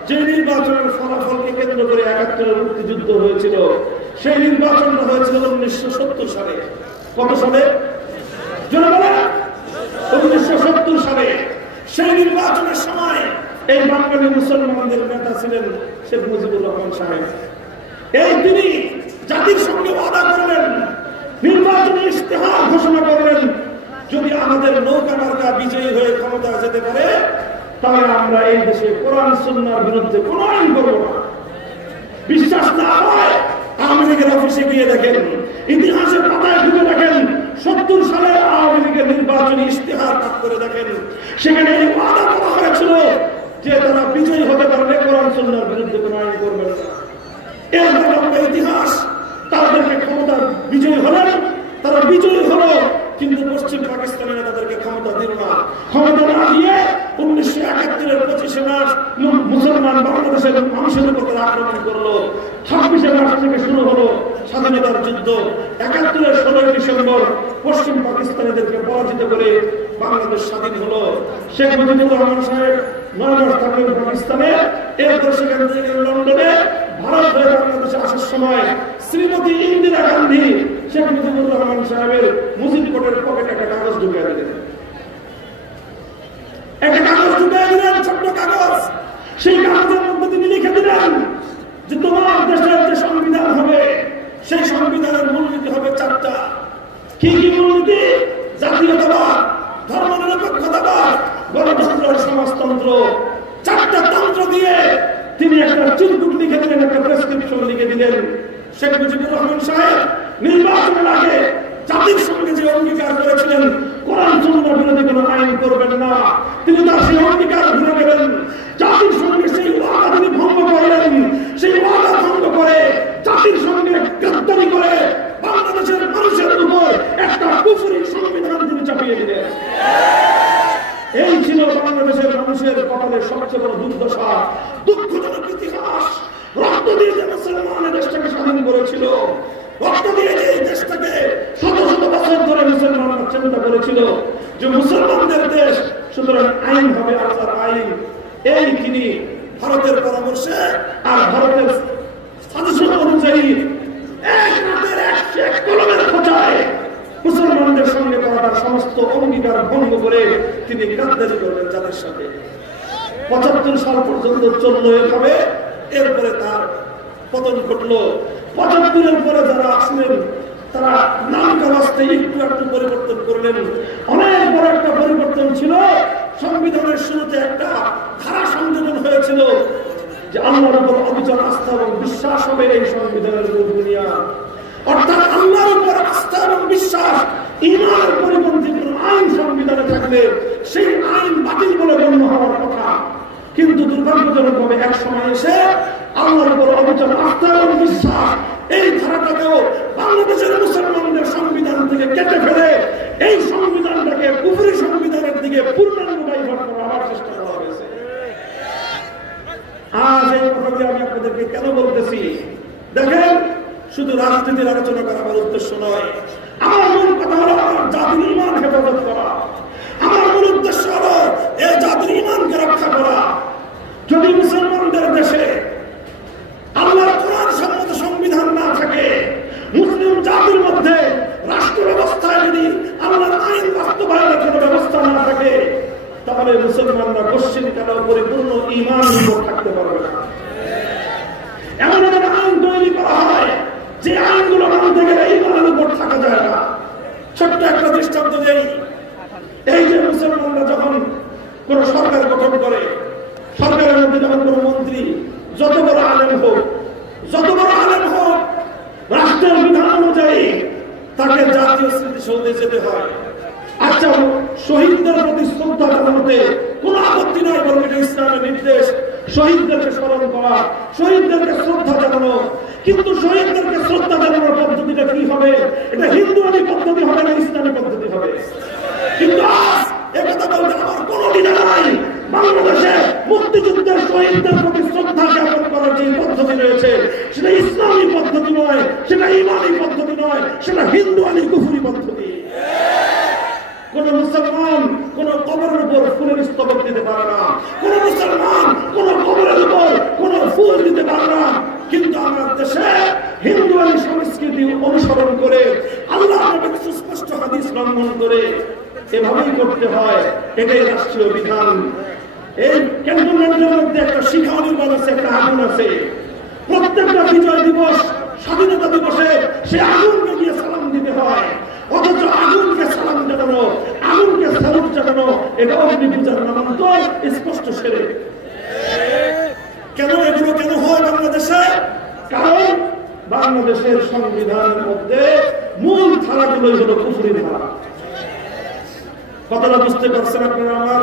যে নির্বাচনের ফলাফলকে কেন্দ্র করে ৭১ মুক্তিযুদ্ধ হয়েছিল। সেই নির্বাচনটা হয়েছিল 1970 সালে। কত সালে? 1970 সালে। সেই নির্বাচনের সময় এই বাঙালি মুসলমানদের নেতা ছিলেন শেখ মুজিবুর রহমান সাহেব। তিনি জাতির সঙ্গে ওয়াদা করলেন, নির্বাচনী ইশতেহার ঘোষণা করলেন, যদি আমাদের নৌকা মার্কা বিজয়ী হয়ে ক্ষমতা যেতে পারে তাহলে আমরা এই দেশে কোরআন সুন্নাহর বিরুদ্ধে কোন আইন করব না। বিশ্বাস না হয় আওয়ামী লীগের অফিসে গিয়ে দেখেন, ইতিহাসের পাতায় খুঁজে দেখেন, 70 সালে আওয়ামী লীগের নির্বাচনী ইশতেহার পাঠ করে দেখেন, সেখানে এই ওয়াদা করা হয়েছিল যে তারা বিজয়ী হতে পারলে কোরআন সুন্নাহর বিরুদ্ধে কোন আইন করবেন না। এর লম্বা ইতিহাস। তাদেরকে ক্ষমতা বিজয়ী হলেন, তারা বিজয়ী হলো, কিন্তু পশ্চিম পাকিস্তানের তাদেরকে ক্ষমতা দিল না। ক্ষমতা না দিয়ে 1971-এর 25শে মার্চ মুসলমান বাংলাদেশের মানুষের উপর তারা আক্রমণ করলো। 26শে মার্চ থেকে শুরু হলো স্বাধীনতার যুদ্ধ। 71-এর 16 ডিসেম্বর পশ্চিম পাকিস্তানিদেরকে পরাজিত করে বাংলাদেশ স্বাধীন হলো। শেখ মুজিবুর রহমান সাহেব 9 মাস থাকলেন পাকিস্তানে। এরপর সেখান থেকে লন্ডনে ভারত হয়ে বাংলাদেশে আসার সময় শ্রীমতী ইন্দিরা গান্ধী শেখ মুজিবুর রহমান সাহেবের মুজিব কোটের পকেটে একটা কাগজ ঢুকিয়ে দিলেন। একটা কাগজ ঢুকিয়ে দিলেন, ছোট্ট কাগজ। সেই কাগজের মধ্যে তিনি লিখে দিলেন যে তোমার দেশের যে সংবিধান হবে সেই সংবিধানের মূলনীতি হবে 4টা। কি কি মূলনীতি? জাতীয়তাবাদ, ধর্মনিরপেক্ষতাবাদ, গণতন্ত্র, সমাজতন্ত্র। 4টা তন্ত্র দিয়ে তিনি একটা চিরকুট লিখে দিলেন, একটা প্রেসক্রিপশন লিখে দিলেন। শেখ মুজিবুর রহমান সাহেব নির্বাচনের আগে জাতির সঙ্গে যে অঙ্গীকার করেছিলেন কোরআন সুন্নাহর বিরোধী কোনো আইন করবেন না, তিনি তার সেই অঙ্গীকার ভুলে গেলেন। জাতির সঙ্গে সেই ওয়াদা তিনি ভঙ্গ করলেন। সেই ওয়াদা ভঙ্গ করে জাতির সঙ্গে গাদ্দারি করে বাংলাদেশের মানুষের উপর একটা কুফরি সংবিধান তিনি চাপিয়ে দিলেন। এই ছিল বাংলাদেশের মানুষের কপালের সবচেয়ে বড় দুর্দশা, দুঃখজনক ইতিহাস। রক্ত দিয়ে যে মুসলমান দেশটাকে স্বাধীন করেছিল, রক্ত দিয়ে যে দেশটাকে শত শত বছর ধরে মুসলমানরা চিন্তা করেছিল যে মুসলমানদের দেশ, সুতরাং আইন হবে আল্লাহর আইন। এই তিনি ভারতের পরামর্শে আর ভারতের সাজেশন অনুযায়ী এক রাতের 101 কলমের খোঁচায় মুসলমানদের সঙ্গে করা সমস্ত অঙ্গীকার ভঙ্গ করে তিনি গাদ্দারি করলেন যাদের সাথে। 75 সাল পর্যন্ত চলল এভাবে। এরপরে তার পতন ঘটলো। 75-এর পরে যারা আসলেন তারা নাম কালাস্তে একটু একটু পরিবর্তন করলেন। অনেক বড় একটা পরিবর্তন ছিল। সংবিধানের শুরুতে একটা ধারা সংযোজন হয়েছিল যে আল্লাহর উপর অবিচল আস্থা এবং বিশ্বাস হবে এই সংবিধানের মূল বুনিয়াদ। অর্থাৎ আল্লাহর উপর আস্থা এবং বিশ্বাস, ঈমানের পরিপন্থী কোন আইন সংবিধানে থাকলে সেই আইন বাতিল বলে গণ্য হওয়ার কথা। কিন্তু দুর্ভাগ্যজনকভাবে এক সময় এসে আল্লাহর উপর অবিচল আস্থা এবং বিশ্বাস এই ধারাটাকেও বাংলাদেশের মুসলমানদের সংবিধান থেকে কেটে ফেলে এই সংবিধানটাকে কুফরি সংবিধানের দিকে পূর্ণাঙ্গ ডাইভার্ট করার চেষ্টা করা হয়েছে। আজ এই কথাটি আমি আপনাদেরকে কেন বলতেছি দেখেন, শুধু রাজনীতির আলোচনা করা আমার উদ্দেশ্য নয়। আমার মূল কথা হলো আমার জাতির ঈমান হেফাজত করা। আমার মূল উদ্দেশ্য হলো এই জাতির ঈমানকে রক্ষা করা। যদি মুসলমানদের দেশে আল্লাহর কোরআন সম্মত সংবিধান না থাকে, মুসলিম জাতির মধ্যে রাষ্ট্র ব্যবস্থায় যদি আল্লাহর আইন বাস্তবায়নের কোনো ব্যবস্থা না থাকে, তাহলে মুসলমানরা পশ্চিম কালেও পরিপূর্ণ ঈমান থাকতে পারবে না। এমন এমন আইন তৈরি করা হয় যে আইনগুলো মানতে গেলে ঈমানের উপর থাকা যায় না। ছোট্ট একটা দৃষ্টান্ত দেই। এই যে মুসলমানরা যখন কোন সরকার গঠন করে, সরকারের মধ্যে যখন কোন মন্ত্রী যত বড় আলেম হোক, রাষ্ট্রের বিধান অনুযায়ী তাকে জাতীয় স্মৃতিসৌধে যেতে হয়। আচ্ছা, শহীদদের প্রতি শ্রদ্ধা জানাতে কোন আপত্তি নয়, বরং এটা ইসলামের নির্দেশ। শহীদদেরকে স্মরণ করা, শহীদদেরকে শ্রদ্ধা জানানো। কিন্তু শহীদদেরকে শ্রদ্ধা জানানোর পদ্ধতিটা কি হবে? এটা হিন্দুয়ানি পদ্ধতি হবে না ইসলামী পদ্ধতি হবে? কিন্তু আজ একথা বলতে আমার কোনো দ্বিধা নাই। বাংলাদেশে মুক্তিযুদ্ধের শহীদদের প্রতি শ্রদ্ধা জ্ঞাপন করার যে পদ্ধতি রয়েছে সেটা ইসলামী পদ্ধতি নয়, সেটা হিন্দু আলী কুফরি পদ্ধতি। কোন মুসলমান কোন কবরের উপর ফুলের স্তবক দিতে পারে না, কোন মুসলমান কোন কবরের উপর কোন ফুল দিতে পারে না। কিন্তু আমার দেশে হিন্দু আলী সংস্কৃতি অনুসরণ করে আল্লাহ নবীর সুস্পষ্ট হাদিস লঙ্ঘন করে এভাবেই করতে হয়, এটাই রাষ্ট্রীয় বিধান। এই ক্যান্টনমেন্টের মধ্যে একটা শিখা নির্মাণ আছে, একটা আগুন আছে। প্রত্যেকটা বিজয় দিবস, স্বাধীনতা দিবসে সে আগুনকে গিয়ে সালাম দিতে হয়, অথচ আগুনকে সালাম জানানো, আগুনকে স্যালুট জানানো এটা অগ্নি পূজার নামান্তর, স্পষ্ট সেরে। কেন এগুলো কেন হয় বাংলাদেশে? কারণ বাংলাদেশের সংবিধানের মধ্যে মূল ধারাগুলো হলো কুফরি ধারা। কথাটা বুঝতে পারছেন আপনারা? আমার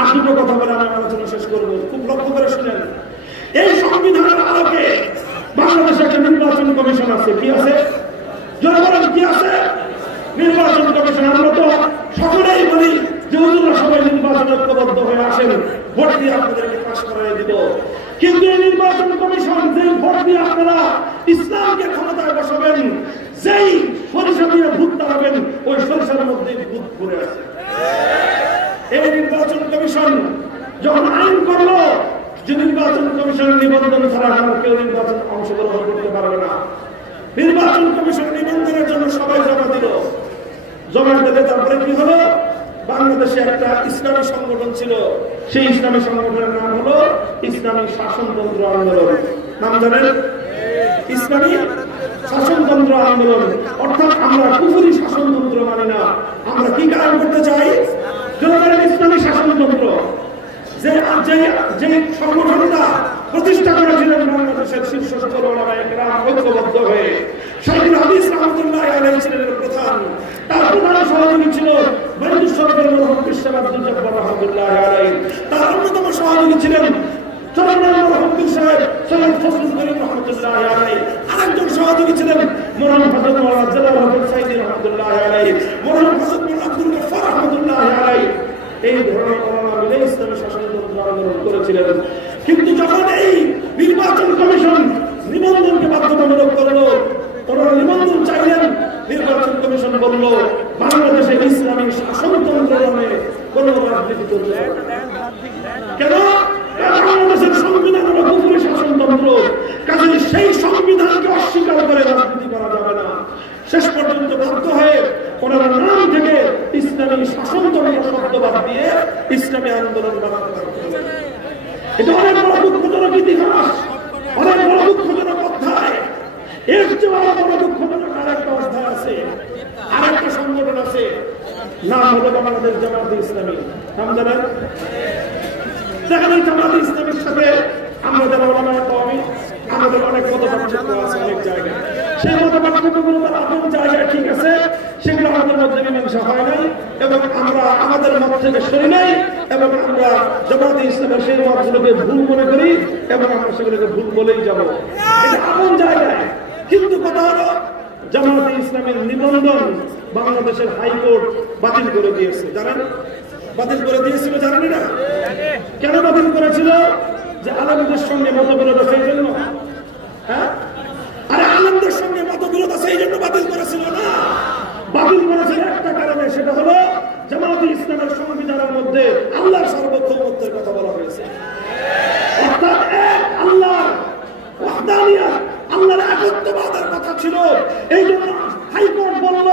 আর দুটো কথা বলে আমি আলোচনা শেষ করবো, খুব লক্ষ্য করে শুনেন। এই সংবিধানের আলোকে বাংলাদেশে একটা নির্বাচন কমিশন আছে। কি আছে? যারা বলেন কি আছে? নির্বাচন কমিশন। আমরা তো সকলেই বলি যে হুজুররা সবাই নির্বাচন ঐক্যবদ্ধ হয়ে আসেন, ভোট দিয়ে আপনাদেরকে পাশ করাই দিব। কিন্তু এই নির্বাচন কমিশন যে ভোট দিয়ে আপনারা ইসলামকে ক্ষমতায় বসাবেন, যেই সরিষা দিয়ে ভূত তাড়াবেন, ওই সরিষার মধ্যে ভূত ঘুরে আছে। এই নির্বাচন কমিশন যখন আইন করলো যে নির্বাচন কমিশনের নিবন্ধন ছাড়া কেউ নির্বাচন অংশগ্রহণ করতে পারবে না, নির্বাচন কমিশন নিবন্ধনের জন্য সবাই জমা দিল। জমা দিলে তারপরে কি হলো? বাংলাদেশে একটা ইসলামী সংগঠন ছিল, সেই ইসলামী সংগঠনের নাম হলো ইসলামী শাসনতন্ত্র আন্দোলন। নাম জানেন? ইসলামী শাসনতন্ত্র আন্দোলন। অর্থাৎ আমরা কুফরি শাসনতন্ত্র মানি না, আমরা কি কাজ করতে চাই? ইসলামী শাসনতন্ত্র। যে সংগঠনটা প্রতিষ্ঠা করেছিলেন বাংলাদেশের শীর্ষস্তর ওলামায়ে কেরাম ঐক্যবদ্ধ হয়ে, শাইখুল হাদিস রাহমাতুল্লাহ আলাইহি ছিলেন প্রধান। তার প্রধান সহযোগী ছিল বৈদ্য সরকার মরহুম কৃষ্ণ আব্দুল জব্বার রাহমাতুল্লাহ আলাইহি। তার অন্যতম সহযোগী ছিলেন চরমনাই মরহুম পীর সাহেব সৈয়দ ফজলুল করিম রাহমাতুল্লাহ আলাইহি। আরেকজন সহযোগী ছিলেন মরহুম হযরত মাওলানা জালাল আহমদ সাইদি রাহমাতুল্লাহ আলাইহি, মরহুম হযরত মাওলানা আব্দুল গফফার রাহমাতুল্লাহ আলাইহি। এই ধরনের ওলামা মিলে ইসলামী শাসনতন্ত্র আন্দোলন করেছিলেন। কিন্তু যখন এই নির্বাচন কমিশন নিবন্ধনকে বাধ্যতামূলক করলো, ওনারা নিবন্ধন চাইলেন, নির্বাচন কমিশন বলল বাংলাদেশে ইসলামী শাসনতন্ত্র নামে কোন রাজনীতি চলবে না। কেন? বাংলাদেশের সংবিধান হলো কুফরি শাসনতন্ত্র, কাজে সেই সংবিধানকে অস্বীকার করে রাজনীতি করা যাবে না। শেষ পর্যন্ত বাধ্য হয়ে ওনারা নাম থেকে ইসলামী শাসনতন্ত্র শব্দ বাদ দিয়ে ইসলামী আন্দোলন বানাতে বাধ্য হলেন। এটা অনেক বড় দুঃখজনক ইতিহাস, অনেক বড় দুঃখজনক অধ্যায়। এর চেয়ে বড় দুঃখজনক আরেকটা অধ্যায় আছে, আরেকটা সংগঠন আছে, নাম হলো বাংলাদেশ জামায়াতে ইসলামী। নাম জানেন? দেখেন এই জামায়াতে ইসলামীর সাথে আমরা যারা ওলামায়ে কওমি, আমাদের অনেক মত পার্থক্য আছে অনেক জায়গায়। সেই মত পার্থক্যগুলো তার আপন জায়গায় ঠিক আছে, সেগুলো আমাদের মধ্যে মীমাংসা হয় নাই এবং আমরা আমাদের মত থেকে সরি নাই এবং আমরা জামায়াতে ইসলামের সেই মতগুলোকে ভুল মনে করি এবং আমরা সেগুলোকে ভুল বলেই যাব। এটা আপন জায়গায়। কিন্তু কথা হলো জামায়াতে ইসলামের নিবন্ধন বাংলাদেশের হাইকোর্ট বাতিল করে দিয়েছে। জানেন? বাতিল করে দিয়েছিল, জানেন না? কেন বাতিল করেছিল? যে আলেমদের সঙ্গে মতবিরোধ আছে এই জন্য। হ্যাঁ, আরে আলেমদের সঙ্গে মতবিরোধ আছে এই জন্য বাতিল করেছিল না, বাতিল করেছিল একটা কারণে, সেটা হলো জামায়াতে ইসলামের সংবিধানের মধ্যে আল্লাহর সার্বভৌমত্বের কথা বলা হয়েছে। অর্থাৎ এক আল্লাহর ওয়াহদানিয়ত, আল্লাহর একত্ববাদের কথা ছিল। এই জন্য হাইকোর্ট বলল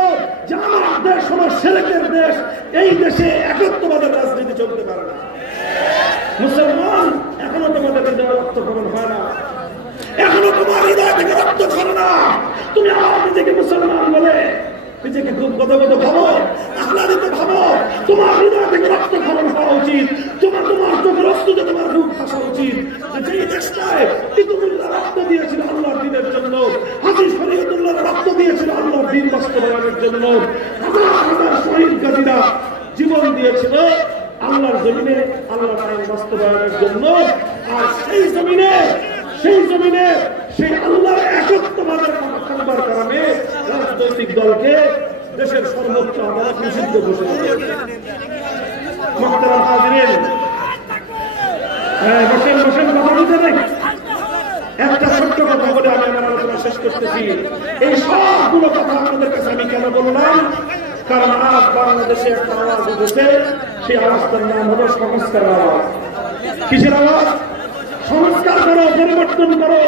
যে আমার দেশ হলো শিরকের দেশ, এই দেশে একত্ববাদের রাজনীতি চলতে পারে না। মুসলমান, এখনো তোমাদের হৃদয় রক্তক্ষরণ হয় না, এখনো তোমার হৃদয় থেকে রক্ত ঝরে না। তুমি আমার নিজেকে মুসলমান বলে নিজেকে খুব গদগদ ভাবো, আহ্লাদিত ভাবো, তোমার হৃদয় থেকে রক্তক্ষরণ হওয়া উচিত। তোমার চোখের অস্তুতে তোমার রূপ ভাসা উচিত। যেই দেশটায় ইতিমুল্লাহ রক্ত দিয়েছিল আল্লাহর দ্বীনের জন্য, হাজী শরীয়তুল্লাহ রক্ত দিয়েছিল আল্লাহর দ্বীন বাস্তবায়নের জন্য, হাজার হাজার শহীদ গাজীরা জীবন দিয়েছিল আল্লাহর জমিনে আল্লাহর আইন বাস্তবায়নের জন্য। আর সেই জমিনে সেই আল্লাহর একত্ববাদের কথা থাকবার কারণে রাজনৈতিক দলকে দেশের সর্বোচ্চ আদালত নিষিদ্ধ ঘোষণা করেছে। মুহতারাম হাজিরিন, বসেন কথা বলতে নেই। একটা ছোট্ট কথা বলে আমি আমার আলোচনা শেষ করতেছি। এই সবগুলো কথা আপনাদের কাছে আমি কেন বললাম? কারণ আজ বাংলাদেশে একটা আওয়াজ উঠেছে, সেই আওয়াজটার নাম হলো সংস্কার আওয়াজ। কিসের আওয়াজ? সংস্কার করো, পরিবর্তন করো।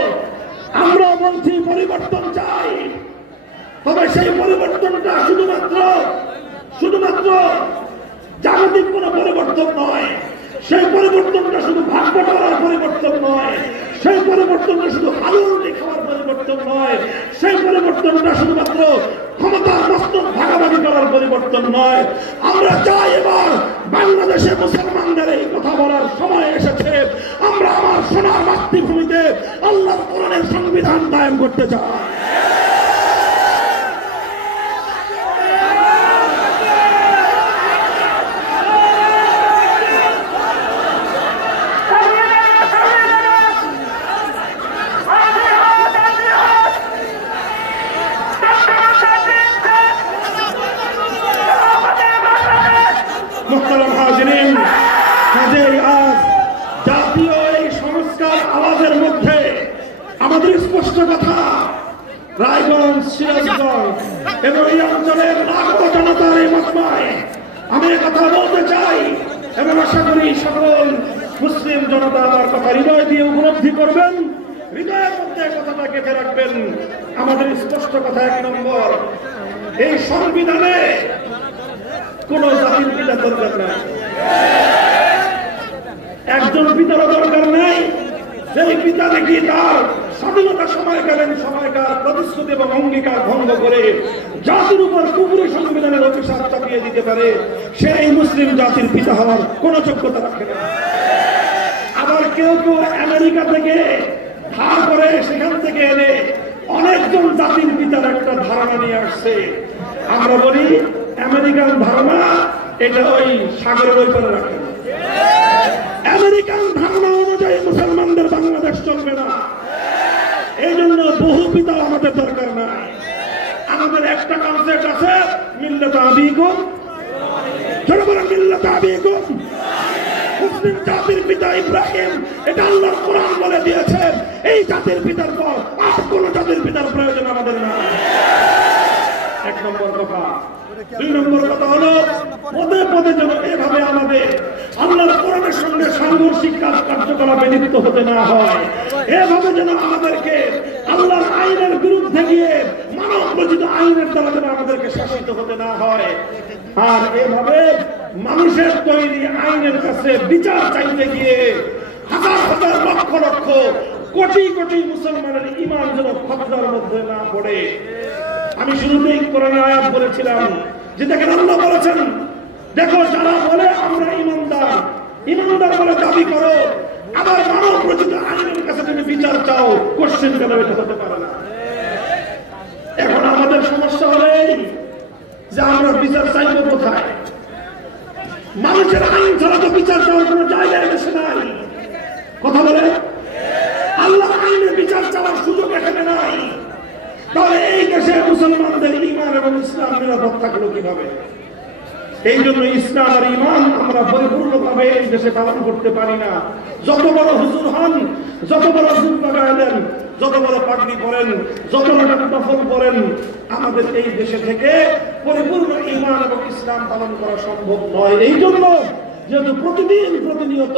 আমরা বলছি পরিবর্তন চাই, তবে সেই পরিবর্তনটা শুধুমাত্র জাগতিক কোন পরিবর্তন নয়, সেই পরিবর্তনটা শুধু ভাগ বটোয়ারার পরিবর্তন নয়, সেই পরিবর্তনটা শুধু আলুরুটি খাওয়ার পরিবর্তন নয়, সেই পরিবর্তনটা শুধুমাত্র ক্ষমতার মস্তক ভাগাভাগি করার পরিবর্তন নয়। আমরা চাই এবার বাংলাদেশে মুসলমানদের এই কথা বলার সময় এসেছে, আমরা আমার সোনার মাতৃভূমিতে আল্লাহর কোরআনের সংবিধান কায়েম করতে চাই। জাতীয় এই সংস্কার আওয়াজের মধ্যে আমাদের স্পষ্ট কথা, রায়গঞ্জ, সিরাজগঞ্জ এবং এই অঞ্চলের লাখো জনতার এই মজমায় আমি কথা বলতে চাই এবং আশা করি সকল মুসলিম জনতা আমার কথা হৃদয় দিয়ে উপলব্ধি করবেন, হৃদয়ের মধ্যে কথাটা গেঁথে রাখবেন। আমাদের স্পষ্ট কথা, 1 নম্বর, এই সংবিধানে কোন জাতির পিতা দরকার নাই, একজন পিতারও দরকার নাই। সেই পিতা নাকি তার স্বাধীনতা সময়কার প্রতিশ্রুতি এবং অঙ্গীকার ভঙ্গ করে জাতির উপর কুফরি সংবিধানের অভিশাপ চাপিয়ে দিতে পারে, সেই মুসলিম জাতির পিতা হওয়ার কোন যোগ্যতা রাখে না। আবার কেউ আমেরিকা থেকে ধার করে সেখান থেকে এনে অনেকজন জাতির পিতার একটা ধারণা নিয়ে আসছে। আমরা বলি আমেরিকান ধারণা, এটা ওই সাগরের ওই পারে রাখে। আমেরিকান ধারণা অনুযায়ী মুসলমানদের বাংলাদেশ চলবে না। এই জন্য বহু পিতা আমাদের দরকার নাই। আমাদের একটা কনসেপ্ট আছে, মিল্লাত আবিকুম, মিল্লাত আবিকুম, মুসলিম জাতির পিতা ইব্রাহিম, এটা আল্লাহর কোরআন বলে দিয়েছে। এই জাতির পিতার পর আর কোন জাতির পিতার প্রয়োজন আমাদের না। 1 নম্বর কথা। 2 নম্বর কথা হলো, পদে পদে যেন এভাবে আমাদের আল্লাহর কোরআনের সঙ্গে সাংঘর্ষিক কার্যকলাপে লিপ্ত হতে না হয়, এভাবে যেন আমাদেরকে আল্লাহর আইনের বিরুদ্ধে গিয়ে মানব রচিত আইনের দ্বারা যেন আমাদেরকে শাসিত হতে না হয়। আর এভাবে মানুষের তৈরি আইনের কাছে বিচার চাইতে গিয়ে হাজার হাজার লক্ষ লক্ষ কোটি কোটি মুসলমানের ঈমান যেন খতরার মধ্যে না পড়ে। আমি শুরুতেই কোরআনের আয়াত বলেছিলাম যে দেখেন, আল্লাহ বলেছেন, দেখো যারা বলে আমরা ইমানদার বলে দাবি করো, আবার মানব রচিত আইনের কাছে তুমি বিচার চাও, কোশ্চেন কেন এটা হতে পারে না। এখন আমাদের সমস্যা হলে যে আমরা বিচার চাইবো কোথায়? মানুষের আইন ছাড়া তো বিচার চাওয়ার কোন জায়গায় দেশে নাই। কথা বলে আল্লাহ আইনে বিচার চাওয়ার সুযোগ এখানে নাই। তাহলে এই দেশে মুসলমানদের ঈমান এবং ইসলাম নিরাপদ থাকলো কিভাবে? এই জন্য ইসলাম আর ঈমান আমরা পরিপূর্ণভাবে এই দেশে পালন করতে পারি না। যত বড় হুজুর হন, যত বড় জুব্বা গায়ে দেন, যত বড় পাগড়ি পরেন, যত বড় নফল পরেন, আমাদের এই দেশে থেকে পরিপূর্ণ ঈমান এবং ইসলাম পালন করা সম্ভব নয়। এই জন্য যেহেতু প্রতিনিয়ত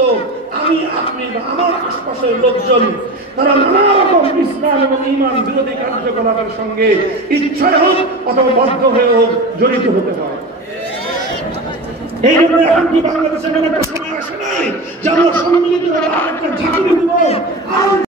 আমি, আপনি বা আমার আশপাশের লোকজন তারা নানা রকম ইসলাম এবং ঈমান বিরোধী কার্যকলাপের সঙ্গে ইচ্ছায় হোক অথবা বাধ্য হয়ে হোক জড়িত হতে হয়। এই জন্য এখন কি বাংলাদেশের একটা সময় আসে নাই যে আমরা সম্মিলিত আরেকটা ঝাঁকুনি দিব?